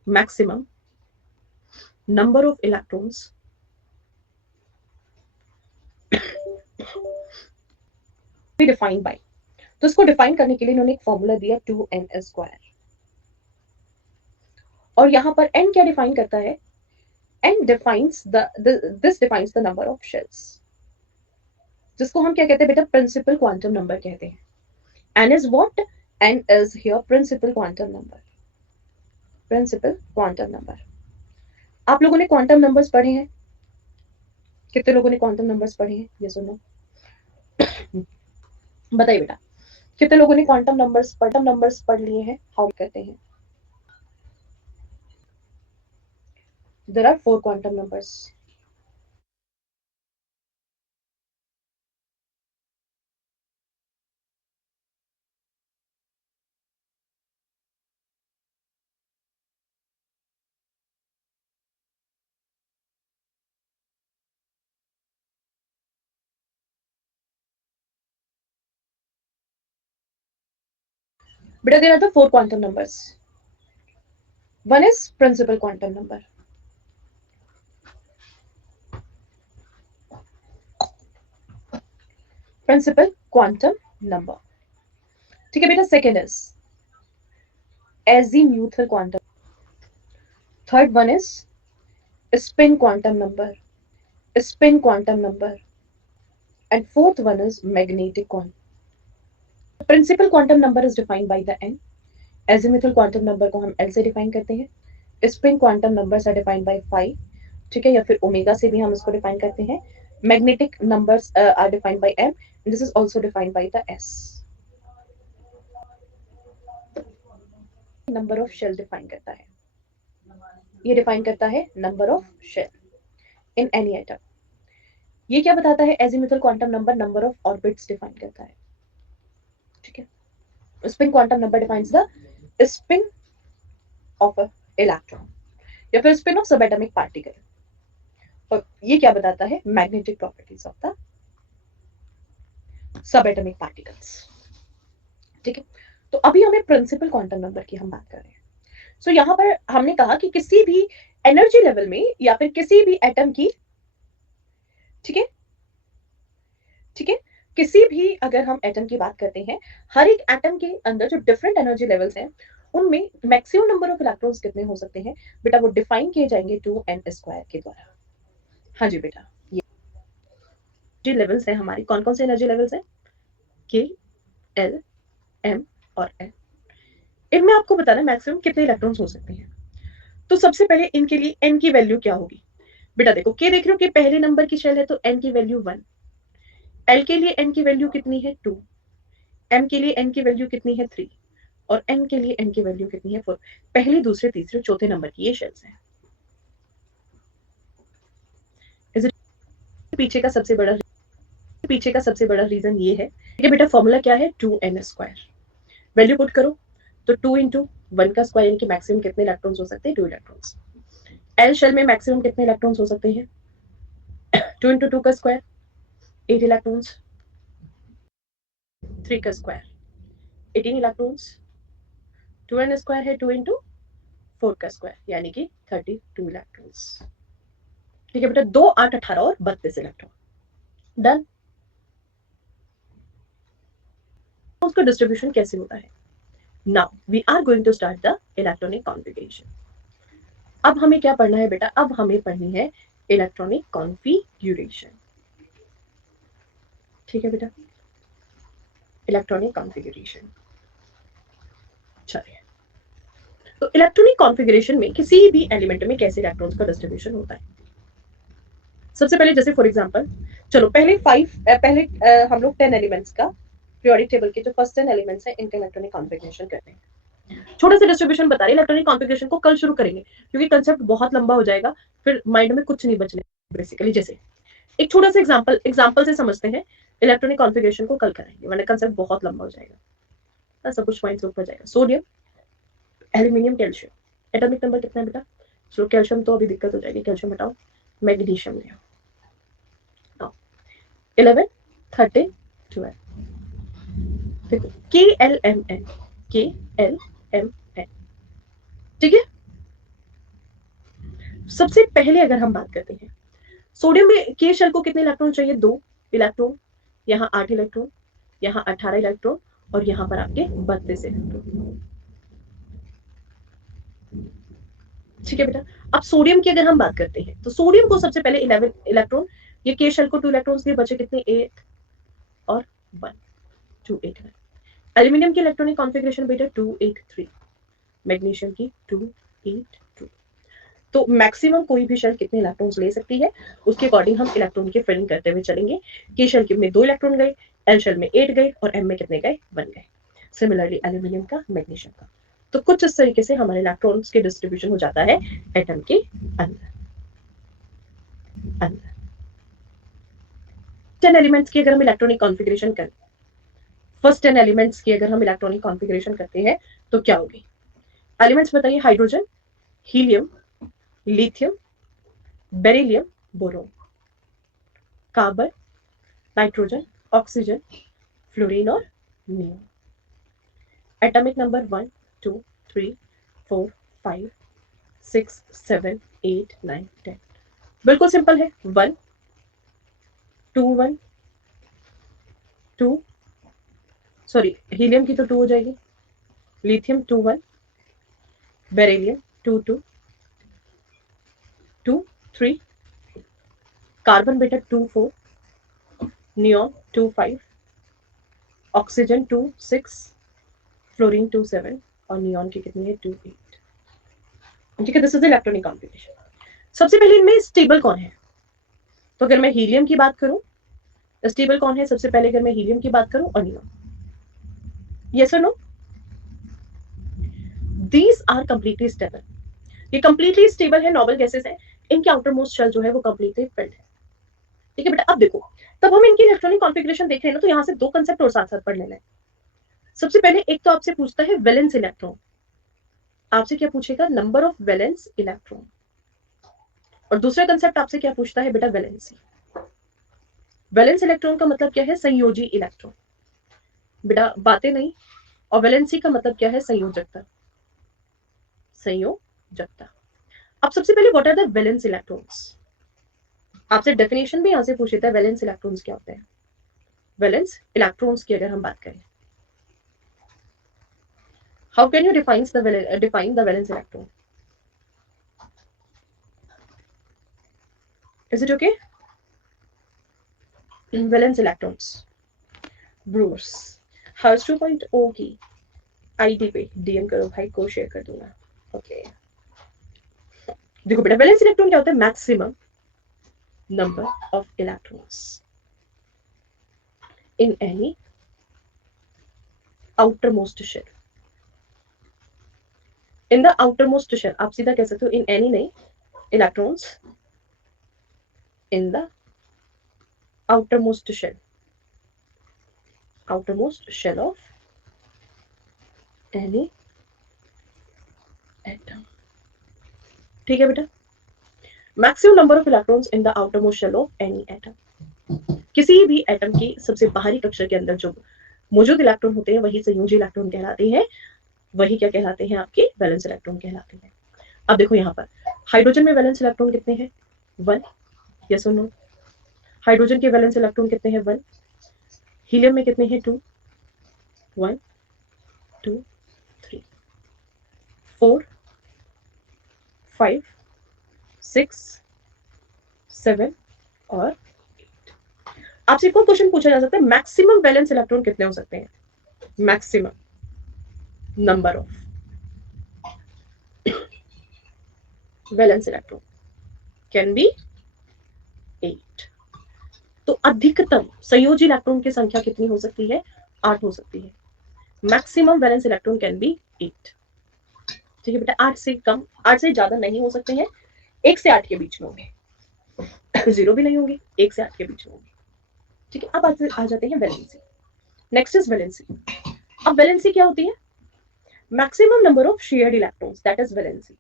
maximum number of electrons define by, तो इसको डिफाइन करने के लिए इन्होंने एक फॉर्मूला दिया 2n², और यहां पर n क्या डिफाइन करता है, n defines this defines the number of shells, जिसको हम क्या कहते हैं बेटा, प्रिंसिपल क्वांटम नंबर कहते हैं। n is what, n is here principal quantum number, principal quantum number. आप लोगों ने क्वांटम नंबर्स पढ़े हैं, कितने लोगों ने क्वांटम नंबर्स पढ़े हैं, ये सुनो बताइए बेटा, कितने लोगों ने क्वांटम नंबर्स पढ़ लिए हैं, हाउ कहते हैं। There are 4 quantum numbers. बेटा there are the 4 quantum numbers, one is principal quantum number, principal quantum number. ठीक है बेटा, second is azimuthal quantum, third one is spin quantum number, spin quantum number, and fourth one is magnetic quantum. Principal quantum number is defined by the n. Azimuthal quantum number को हम l से define करते हैं. Spin quantum numbers are defined by phi, ठीक है, या फिर omega से भी हम इसको डिफाइन करते हैं. Magnetic numbers are defined by m. And this is also defined by the s. Number of shell define करता है, ये डिफाइन करता है number of shell in any atom. ये क्या बताता है? Azimuthal quantum number number of orbits define करता है. ठीक है, spin quantum number defines the spin of a electron या फिर स्पिन ऑफ सबएटॉमिक पार्टिकल. और ये क्या बताता है? Magnetic properties of the subatomic particles. ठीक है, तो अभी हमें प्रिंसिपल क्वांटम नंबर की हम बात कर रहे हैं. सो यहां पर हमने कहा कि किसी भी एनर्जी लेवल में या फिर किसी भी एटम की, ठीक है, ठीक है, किसी भी अगर हम एटम की बात करते हैं, हर एक एटम के अंदर जो डिफरेंट एनर्जी लेवल्स हैं उनमें मैक्सिमम नंबर ऑफ इलेक्ट्रॉन्स कितने हो सकते हैं बेटा? वो डिफाइन किए जाएंगे 2n² के द्वारा. हाँ जी बेटा, ये एनर्जी लेवल्स हैं हमारी. कौन कौन से एनर्जी लेवल्स हैं? K, L, M और N. इनमें आपको बताना मैक्सिमम कितने इलेक्ट्रॉन्स हो सकते हैं. तो सबसे पहले इनके लिए n की वैल्यू क्या होगी बेटा? देखो, K देख रहे हो कि पहले नंबर की शेल है तो n की वैल्यू 1. L के लिए n की वैल्यू कितनी है? 2. M के लिए n की वैल्यू कितनी है? 3. और n के लिए n की वैल्यू कितनी है? 4. पहले, दूसरे, तीसरे, चौथे नंबर की ये शेल्स हैं. पीछे का सबसे बड़ा रीजन ये है कि बेटा फॉर्मूला क्या है? 2n². वैल्यू पुट करो तो 2 इंटू 1 का स्क्वायर, यानी कि मैक्सिमम कितने इलेक्ट्रॉन्स हो सकते हैं? 2 इलेक्ट्रॉन्स. एल शेल में मैक्सिमम कितने इलेक्ट्रॉन्स हो सकते हैं? 2 इंटू 2 का स्क्वायर 8 इलेक्ट्रॉन्स, 3 का स्क्वायर 18 इलेक्ट्रॉन्स, 2n² है 2 इंटू 4 का स्क्वायर, यानी कि 32 इलेक्ट्रॉन्स. ठीक है बेटा, 2, 8, 18 और 32 इलेक्ट्रॉन. डन. उसका डिस्ट्रीब्यूशन कैसे होता है? Now we are going to start the electronic configuration. अब हमें क्या पढ़ना है बेटा? अब हमें पढ़नी है इलेक्ट्रॉनिक कॉन्फ़िगरेशन. ठीक है बेटा, इलेक्ट्रॉनिक कॉन्फ़िगरेशन. चलिए, तो इलेक्ट्रॉनिक कॉन्फ़िगरेशन में किसी भी एलिमेंट में कैसे इलेक्ट्रॉन्स का डिस्ट्रीब्यूशन होता है? सबसे पहले जैसे फॉर एग्जांपल, चलो पहले हम लोग 10 एलिमेंट्स का पीरियोडिक टेबल के जो फर्स्ट 10 एलिमेंट्स हैं इनका इलेक्ट्रॉनिक कॉन्फ़िगरेशन करते हैं. छोटा सा डिस्ट्रीब्यूशन बता रही. इलेक्ट्रॉनिक कॉन्फ़िगरेशन को कल शुरू करेंगे क्योंकि कंसेप्ट बहुत लंबा हो जाएगा, फिर माइंड में कुछ नहीं बचने. बेसिकली जैसे एक छोटा सा एग्जांपल से समझते हैं इलेक्ट्रॉनिक कॉन्फ़िगरेशन को. कल कराएंगे वरना कंसेप्ट बहुत लंबा हो जाएगा, सब कुछ पॉइंट्स ऊपर जाएगा. Sodium, aluminium, calcium. Atomic number कितना है बेटा? चलो कैल्शियम तो अभी दिक्कत हो जाएगी, कैल्शियम हटाओ, मैग्नीशियम ले आओ. 11, 13, 12. देखो KLMN, KLMN. ठीक है, सबसे पहले अगर हम बात करते हैं सोडियम में के शेल को कितने इलेक्ट्रॉन चाहिए? 2 इलेक्ट्रॉन. यहाँ 8 इलेक्ट्रॉन, यहाँ 18 इलेक्ट्रॉन और यहाँ पर आपके 32 इलेक्ट्रॉन. ठीक है बेटा, अब सोडियम की अगर हम बात करते हैं तो सोडियम को सबसे पहले 11 इलेक्ट्रॉन, ये के शेल को 2 इलेक्ट्रॉन्स दिए, बचे कितने? 8 और 1, 2, 8. एल्यूमिनियम की इलेक्ट्रॉनिक कॉन्फ़िगरेशन बेटा 2, 8, 3. मैग्नीशियम की 2, 8, 2. तो मैक्सिमम कोई भी शेल कितने इलेक्ट्रॉन्स ले सकती है उसके अकॉर्डिंग हम इलेक्ट्रॉन की फिलिंग करते हुए चलेंगे. के शेल में 2 इलेक्ट्रॉन गए, एल शेल में 8 गए और एम में कितने गए? 1 गए. सिमिलरली एल्यूमिनियम का, मैग्नीशियम का. तो कुछ इस तरीके से हमारे इलेक्ट्रॉन्स के डिस्ट्रीब्यूशन हो जाता है एटम के अंदर. 10 एलिमेंट्स की अगर हम इलेक्ट्रॉनिक कॉन्फ़िगरेशन करें, फर्स्ट 10 एलिमेंट्स की अगर हम इलेक्ट्रॉनिक कॉन्फ़िगरेशन करते हैं तो क्या होगी? एलिमेंट्स बताइए. Hydrogen, helium, lithium, beryllium, boron, carbon, nitrogen, oxygen, fluorine और नियॉन. Atomic number 1, 2, 3, 4, 5, 6, 7, 8, 9, 10. बिल्कुल सिंपल है. 1, 2, 1, 2, सॉरी हीलियम की तो 2 हो जाएगी, लिथियम 2 1, बेरिलियम 2 2, 2 3, कार्बन बेटा 2 4, नियॉन 2 5, ऑक्सीजन 2 6, फ्लोरीन 2 7 और नियॉन की कितनी है 2 8। ठीक है, this is the electronic configuration. सबसे पहले इनमें स्टेबल कौन है? तो अगर मैं हीलियम की बात करूं, स्टेबल कौन है सबसे पहले? अगर मैं हीलियम की बात करूं और नियॉन, यस और no? These are completely stable. ये कंप्लीटली स्टेबल है, नोबल गैसेस है, इनके आउटर मोस्ट शेल जो है वो कंप्लीटली फिल्ड है। ठीक है बेटा, अब देखो, तब हम इनकी इलेक्ट्रॉनिक कॉन्फ़िगरेशन देख रहे हैं ना, तो यहां से 2 कांसेप्ट और साथ साथ पढ़ लेना है। सबसे पहले एक तो आपसे पूछता है वैलेंस इलेक्ट्रॉन, आपसे क्या पूछेगा? Number of valence electron. और दूसरा कांसेप्ट आपसे क्या पूछता है बेटा? वैलेंसी। वैलेंस इलेक्ट्रॉन का मतलब क्या है? संयोजी इलेक्ट्रॉन। बेटा बातें नहीं। और वैलेंसी का मतलब क्या है? संयोजकता। संयोजकता। अब सबसे पहले what are the valence electrons? आपसे डेफिनेशन भी यहां से पूछ लेता है, वैलेंस इलेक्ट्रॉन्स क्या होते हैं। वैलेंस इलेक्ट्रॉन्स की अगर हम बात करें, how can you define the valence electron? Is it okay? Valence electrons, brewers, hers 2.0 की आईडी पे डीएम करो भाई, को शेयर कर दूंगा। ओके देखो बेटा, वैलेंस इलेक्ट्रॉन क्या होता है? Maximum number of electrons in any outermost shell. In the outermost shell, आप सीधा कह सकते हो in any नहीं, electrons in the outermost shell, outermost shell of any atom. ठीक है बेटा, maximum number of electrons in the outermost shell of any atom. किसी भी एटम की सबसे बाहरी कक्षा के अंदर जो मौजूद इलेक्ट्रॉन होते हैं वही संयोजी इलेक्ट्रॉन कहलाते हैं, वही क्या कहलाते हैं? आपके वैलेंस इलेक्ट्रॉन कहलाते हैं। अब देखो यहाँ पर हाइड्रोजन में वैलेंस इलेक्ट्रॉन कितने हैं? 1, यस और नो? हाइड्रोजन के वैलेंस इलेक्ट्रॉन कितने हैं? 1। हीलियम में कितने हैं? 2, 1 2 3 4 5 6 7 और 8। आपसे एक और क्वेश्चन पूछा जा सकता है, मैक्सिमम वैलेंस इलेक्ट्रॉन कितने हो सकते हैं? Maximum number of valence electron can be 8। तो अधिकतम संयोजी इलेक्ट्रॉन की संख्या कितनी हो सकती है? 8 हो सकती है। Maximum valence electron can be 8। ठीक है बेटा, 8 से कम, 8 से ज्यादा नहीं हो सकते हैं, 1 से 8 के बीच में होंगे। 0 भी नहीं होंगे, 1 से 8 के बीच में होंगे। ठीक है, अब आ जाते हैं वैलेंसी। Next is valency. अब वैलेंसी क्या होती है? Maximum number of shared electrons, that is valency.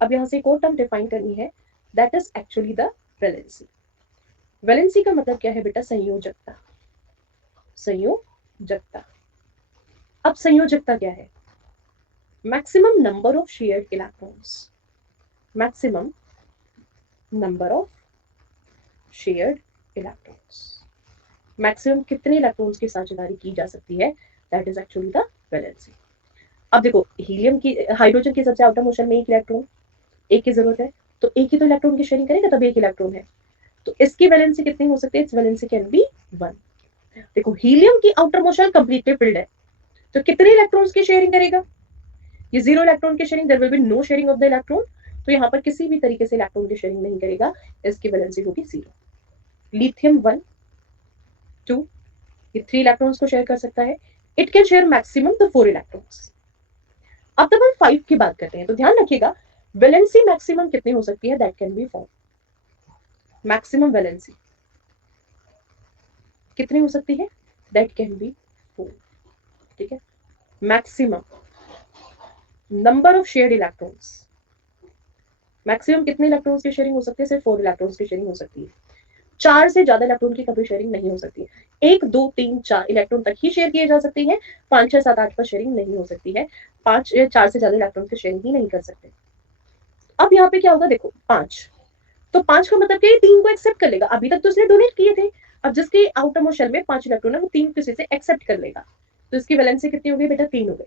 अब यहां से एक और टर्म डिफाइन करनी है, that is actually the valency. Valency का मतलब क्या है बेटा? संयोजकता। संयोजकता। अब संयोजकता क्या है? Maximum number of shared electrons, maximum number of shared electrons, maximum कितने इलेक्ट्रॉन्स की साझेदारी की जा सकती है, that is actually the valency. अब देखो, हीलियम की, हाइड्रोजन की सबसे आउटर मोशन में एक इलेक्ट्रॉन, एक की जरूरत है, तो एक ही तो इलेक्ट्रॉन की शेयरिंग करेगा, तब एक इलेक्ट्रॉन है, तो इसकी वैलेंसी कितनी हो सकती है? It's valency can be 1। देखो, हीलियम की आउटर मोशन कंप्लीटली फिल्ड है, तो कितने इलेक्ट्रॉन्स की शेयरिंग करेगा? ये 0 इलेक्ट्रॉन की sharing, there will be no sharing of the electron, तो यहाँ पर किसी भी तरीके से इलेक्ट्रॉन की शेयरिंग नहीं करेगा, इसकी वैलेंसी होगी 0। लिथियम 1 2, ये 3 इलेक्ट्रॉन्स को शेयर कर सकता है, it can share maximum the 4 electrons. अब तब हम 5 की बात करते हैं, तो ध्यान रखिएगा, वैलेंसी मैक्सिमम कितनी हो सकती है? That can B 4। Maximum valency कितनी हो सकती है? That can B 4। ठीक है, maximum number of shared electrons, maximum कितने इलेक्ट्रॉन्स की शेयरिंग हो सकती है? सिर्फ 4 इलेक्ट्रॉन्स की शेयरिंग हो सकती है, 4 से ज्यादा इलेक्ट्रॉन की कभी शेयरिंग नहीं हो सकती है। 1 2 3 4 इलेक्ट्रॉन तक ही शेयर किए जा सकते हैं, 5 6 7 8 पर शेयरिंग नहीं हो सकती है, 5 या 4 से ज्यादा इलेक्ट्रॉन की शेयरिंग ही नहीं कर सकते। अब यहाँ पे क्या होगा? देखो 5, तो 5 का मतलब क्या? 3 को एक्सेप्ट कर लेगा, अभी तक तो इसने डोनेट किए थे, अब जिसके आउटर मोस्ट शेल में 5 इलेक्ट्रॉन है वो 3 किसी से एक्सेप्ट कर लेगा, तो इसकी वैलेंसी कितनी हो गई बेटा? 3 हो गई।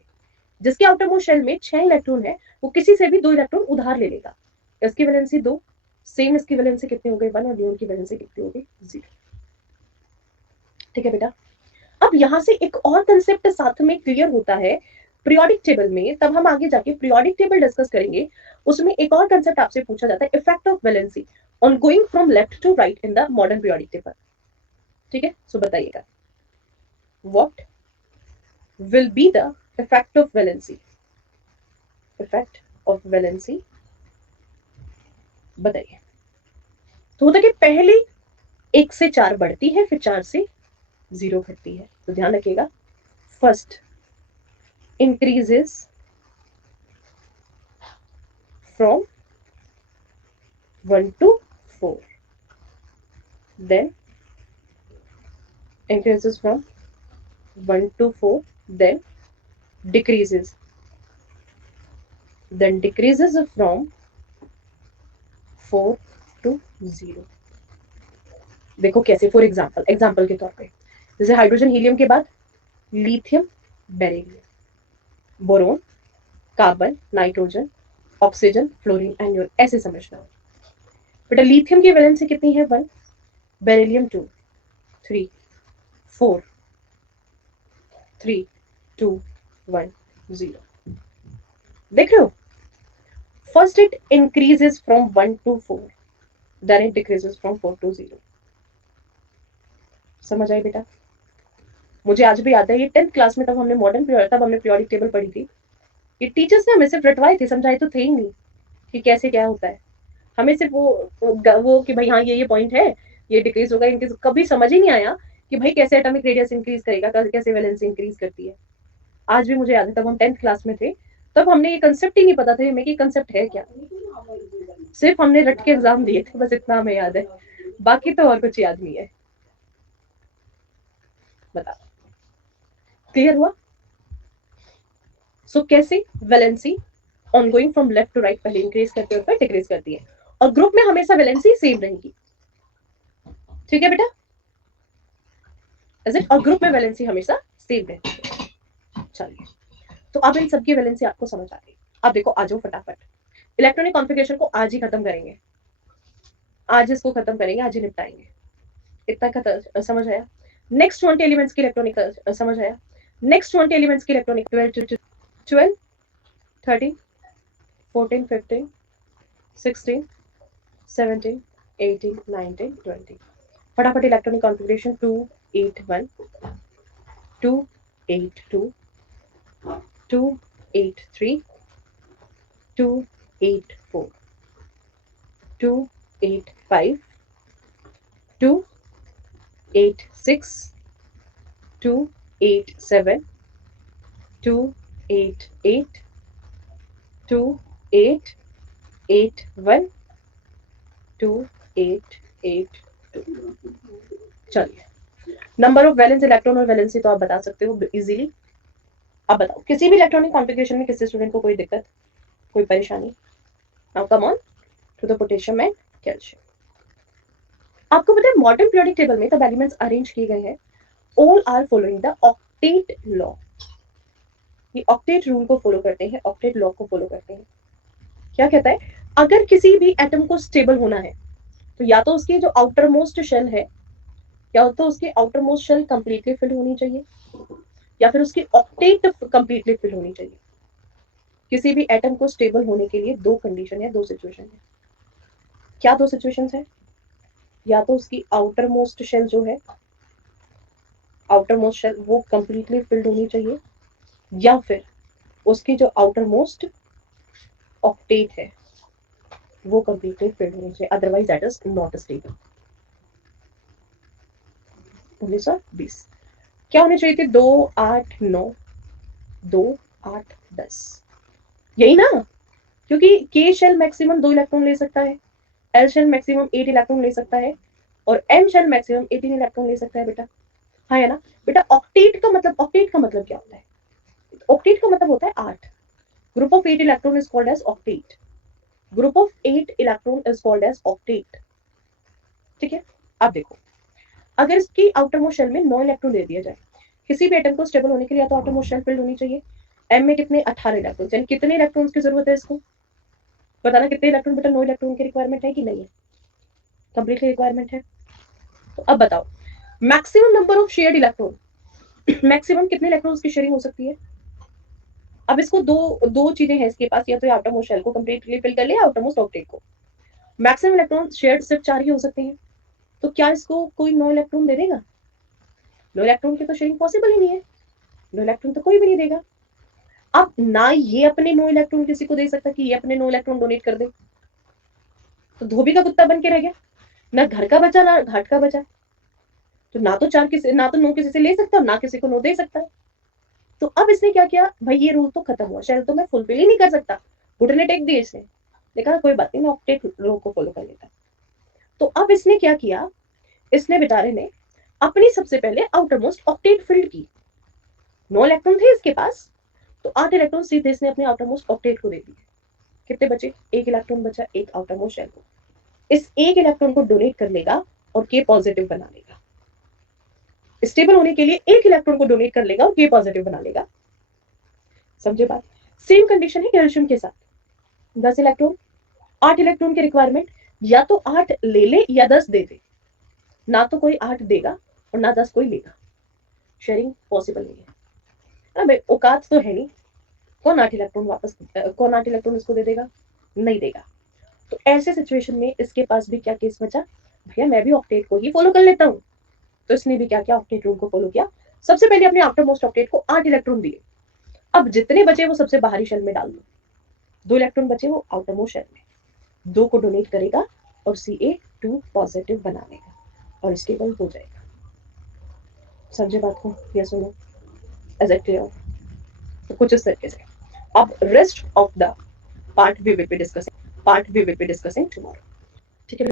जिसके आउटर मोस्ट शेल में 6 इलेक्ट्रॉन है वो किसी से भी 2 इलेक्ट्रॉन उधार ले लेगा, इसकी वैलेंसी 2। सेम इसकी वैलेंसी कितनी हो गई? 1 और नियोन की वैलेंसी कितनी हो गई? 0। ठीक है बेटा। अब यहां से एक और कंसेप्ट साथ में क्लियर होता है पीरियोडिक टेबल में, तब हम आगे जाके पीरियोडिक टेबल डिस्कस करेंगे। उसमें एक और कंसेप्ट आपसे पूछा जाता है, effect of valency on going from left to right in the modern periodic table. ठीक है, सो बताइएगा what will be the effect of valency? Effect of valency बताइए। तो होता कि पहले 1 से 4 बढ़ती है, फिर 4 से 0 घटती है। तो ध्यान रखिएगा, first increases from 1 to 4, then increases from 1 to 4, then decreases from 4 to 0। देखो कैसे, फॉर एग्जाम्पल के तौर पे, जैसे हाइड्रोजन हीलियम के बाद lithium beryllium, boron, carbon, nitrogen, oxygen, fluorine and neon, ऐसे समझना। बेटा लिथियम की वैलेंसी कितनी है? 1, बेरिलियम 2, 3, 4, 3, 2, 1, 0। देख रहे हो, first it increases from 1 to 4, then it decreases from 4 to 0। समझ आई बेटा? मुझे आज भी याद है, ये 10th क्लास में तब हमने मॉडर्न पीरियड, तब हमने पीरियोडिक टेबल पढ़ी थी। ये टीचर्स ने हमें सिर्फ रटवाए थे, समझाए तो थे ही नहीं कि कैसे क्या होता है। हमें सिर्फ वो कि भाई हाँ ये पॉइंट है, ये डिक्रीज होगा, इंक्रीज, कभी समझ ही नहीं आया कि भाई कैसे एटॉमिक रेडियस इंक्रीज करेगा, कैसे वैलेंसी इंक्रीज करती है। आज भी मुझे याद है, तब हम 10th क्लास में थे, तब हमने ये कंसेप्ट ही नहीं पता था हमें कि कंसेप्ट है क्या। सिर्फ हमने रट के एग्जाम दिए थे, बस इतना हमें याद है, बाकी तो और कुछ याद नहीं है। बता, क्लियर हुआ? सो कैसे valency on going from left to right पहले इंक्रीज करती है और फिर डिक्रीज करती है, और ग्रुप में हमेशा वैलेंसी सेम रहेगी। ठीक है बेटा, इज इट? और ग्रुप में वैलेंसी हमेशा सेम रहती है। चलिए, तो अब इन सबकी वैलेंसी आपको समझ आ गई। अब देखो, आ जाओ फटाफट, इलेक्ट्रॉनिक कॉन्फ़िगरेशन को आज ही खत्म करेंगे, आज इसको खत्म करेंगे, आज ही निपटाएंगे। इतना समझ आया? नेक्स्ट 20 एलिमेंट्स की इलेक्ट्रॉनिक समझ आया? नेक्स्ट 20 एलिमेंट्स की इलेक्ट्रॉनिक 12, 13, 14, 15, 16, 17, 18, 19, 20। फटाफट इलेक्ट्रॉनिक कॉन्फ़िगरेशन 281, 282, 283, 284, 285, 286, 287, 288, 2881, 2882। चलिए, नंबर ऑफ वैलेंस इलेक्ट्रॉन और वैलेंसी तो आप बता सकते हो इजीली। अब बताओ, किसी भी इलेक्ट्रॉनिक कॉन्फ़िगरेशन में किसी स्टूडेंट को कोई दिक्कत, कोई परेशानी? Now come on to the potassium and calcium. आपको पता है मॉडर्न पीरियोडिक टेबल में तब एलिमेंट्स अरेंज किए गए हैं, all are following the octet law. ये ऑक्टेट रूल को फॉलो करते हैं, ऑक्टेट लॉ को फॉलो करते हैं। क्या कहता है? अगर किसी भी एटम को स्टेबल होना है तो या तो उसकी जो आउटर मोस्ट शेल है, या तो उसकी outermost shell completely fill होनी चाहिए, या फिर उसकी ऑक्टेट कंप्लीटली फिल होनी चाहिए। किसी भी एटम को स्टेबल होने के लिए दो कंडीशन है, दो सिचुएशन है। क्या दो सिचुएशन है? या तो उसकी आउटर मोस्ट शेल जो है, आउटर मोस्ट शेल वो कंप्लीटली फिल्ड होनी चाहिए, या फिर उसकी जो आउटर मोस्ट ऑक्टेट है वो कंप्लीटली फिल्ड होनी चाहिए, otherwise that is not stable. 1920 क्या होनी चाहिए थी? 2, 8, 9, 2, 8, 10, यही ना? क्योंकि के शेल मैक्सिमम 2 इलेक्ट्रॉन ले सकता है, एल शेल मैक्सिमम 8 इलेक्ट्रॉन ले सकता है, और एम शेल मैक्सिमम 18 इलेक्ट्रॉन ले सकता है बेटा। हाँ है ना बेटा? ऑक्टेट का मतलब क्या होता है? ऑक्टेट का मतलब होता है 8। Group of 8 electron is called as octet. Group of 8 electron is called as octet. ठीक है, अब देखो, अगर इसकी आउटर मोस्ट शेल में 9 इलेक्ट्रॉन दे दिया जाए, किसी भी एटम को स्टेबल होने के लिए तो आउटर मोस्ट शेल फिल्ड होनी चाहिए। एम में कितने 18 इलेक्ट्रॉन, यानी कितने इलेक्ट्रॉन्स की जरूरत है इसको बताना, कितने इलेक्ट्रॉन बेटा, 9 इलेक्ट्रॉन की रिक्वायरमेंट है कि नहीं है, कंप्लीटली रिक्वायरमेंट है। तो अब बताओ maximum number of shared electron, maximum कितने इलेक्ट्रॉन्स की शेयरिंग हो सकती है। अब इसको दो चीजें हैं इसके पास, या तो आउटर मोस्ट शेल को कंप्लीटली फिल कर ले, आउटर मोस्ट ऑक्टेट को। मैक्सिमम इलेक्ट्रॉन शेयर्ड सिर्फ 4 ही हो सकते हैं, तो क्या इसको कोई 9 इलेक्ट्रॉन दे देगा? 9 इलेक्ट्रॉन की तो शेयरिंग पॉसिबल ही नहीं है, 9 इलेक्ट्रॉन तो कोई भी नहीं देगा। अब ना ये अपने 9 इलेक्ट्रॉन किसी को दे सकता कि ये अपने 9 इलेक्ट्रॉन डोनेट कर दे, तो धोबी का कुत्ता बन के रह गया, ना घर का बचा ना घाट का बचा। तो ना तो 9 किसी से ले सकता ना किसी को 9 दे सकता। तो अब इसने क्या किया, भाई ये रूल तो खत्म हुआ, शेल तो मैं फुलफिल ही नहीं कर सकता, घुटने टेक दिए इसने, देखा कोई बात नहीं मैं ऑक्टेट रूल को फॉलो कर लेता। तो अब इसने क्या किया, इसने बेचारे ने अपनी सबसे पहले आउटर मोस्ट ऑक्टेट फिल्ड की, 9 इलेक्ट्रॉन थे इसके पास, तो 8 इलेक्ट्रॉन सीधे इसने अपने आउटर मोस्ट ऑक्टेट को दे दिए। कितने बचे, 1 इलेक्ट्रॉन बचा एक आउटर मोस्ट शेल को, इस 1 इलेक्ट्रॉन को डोनेट कर लेगा और के पॉजिटिव बना लेगा। स्टेबल होने के लिए 1 इलेक्ट्रॉन को डोनेट कर लेगा और के पॉजिटिव बना लेगा, समझे बात। सेम कंडीशन है कैल्शियम के साथ, 10 इलेक्ट्रॉन 8 इलेक्ट्रॉन की रिक्वायरमेंट, या तो 8 ले या 10 दे दे, ना तो कोई 8 देगा और ना 10 कोई लेगा, शेयरिंग पॉसिबल नहीं है ना, औकात तो है नहीं, कौन 8 इलेक्ट्रॉन इसको दे देगा, नहीं देगा। तो ऐसे सिचुएशन में इसके पास भी क्या केस बचा, भैया मैं भी ऑक्टेट को ही फॉलो कर लेता हूँ। तो इसने भी क्या किया, ऑक्टेट रूल को फॉलो किया, सबसे पहले अपने आफ्टर मोस्ट ऑक्टेट को 8 इलेक्ट्रॉन दिए, अब जितने बचे वो सबसे बाहरी शेल में डाल दो, 2 इलेक्ट्रॉन बचे वो आउटर मोस्ट शेल में, 2 को डोनेट करेगा और Ca2 पॉजिटिव बना लेगा और स्टेबल हो जाएगा। समझे बात को, यस और नो, इज इट क्लियर। तो कुछ इस तरीके से। अब rest of the part we will be discussing tomorrow, ठीक है।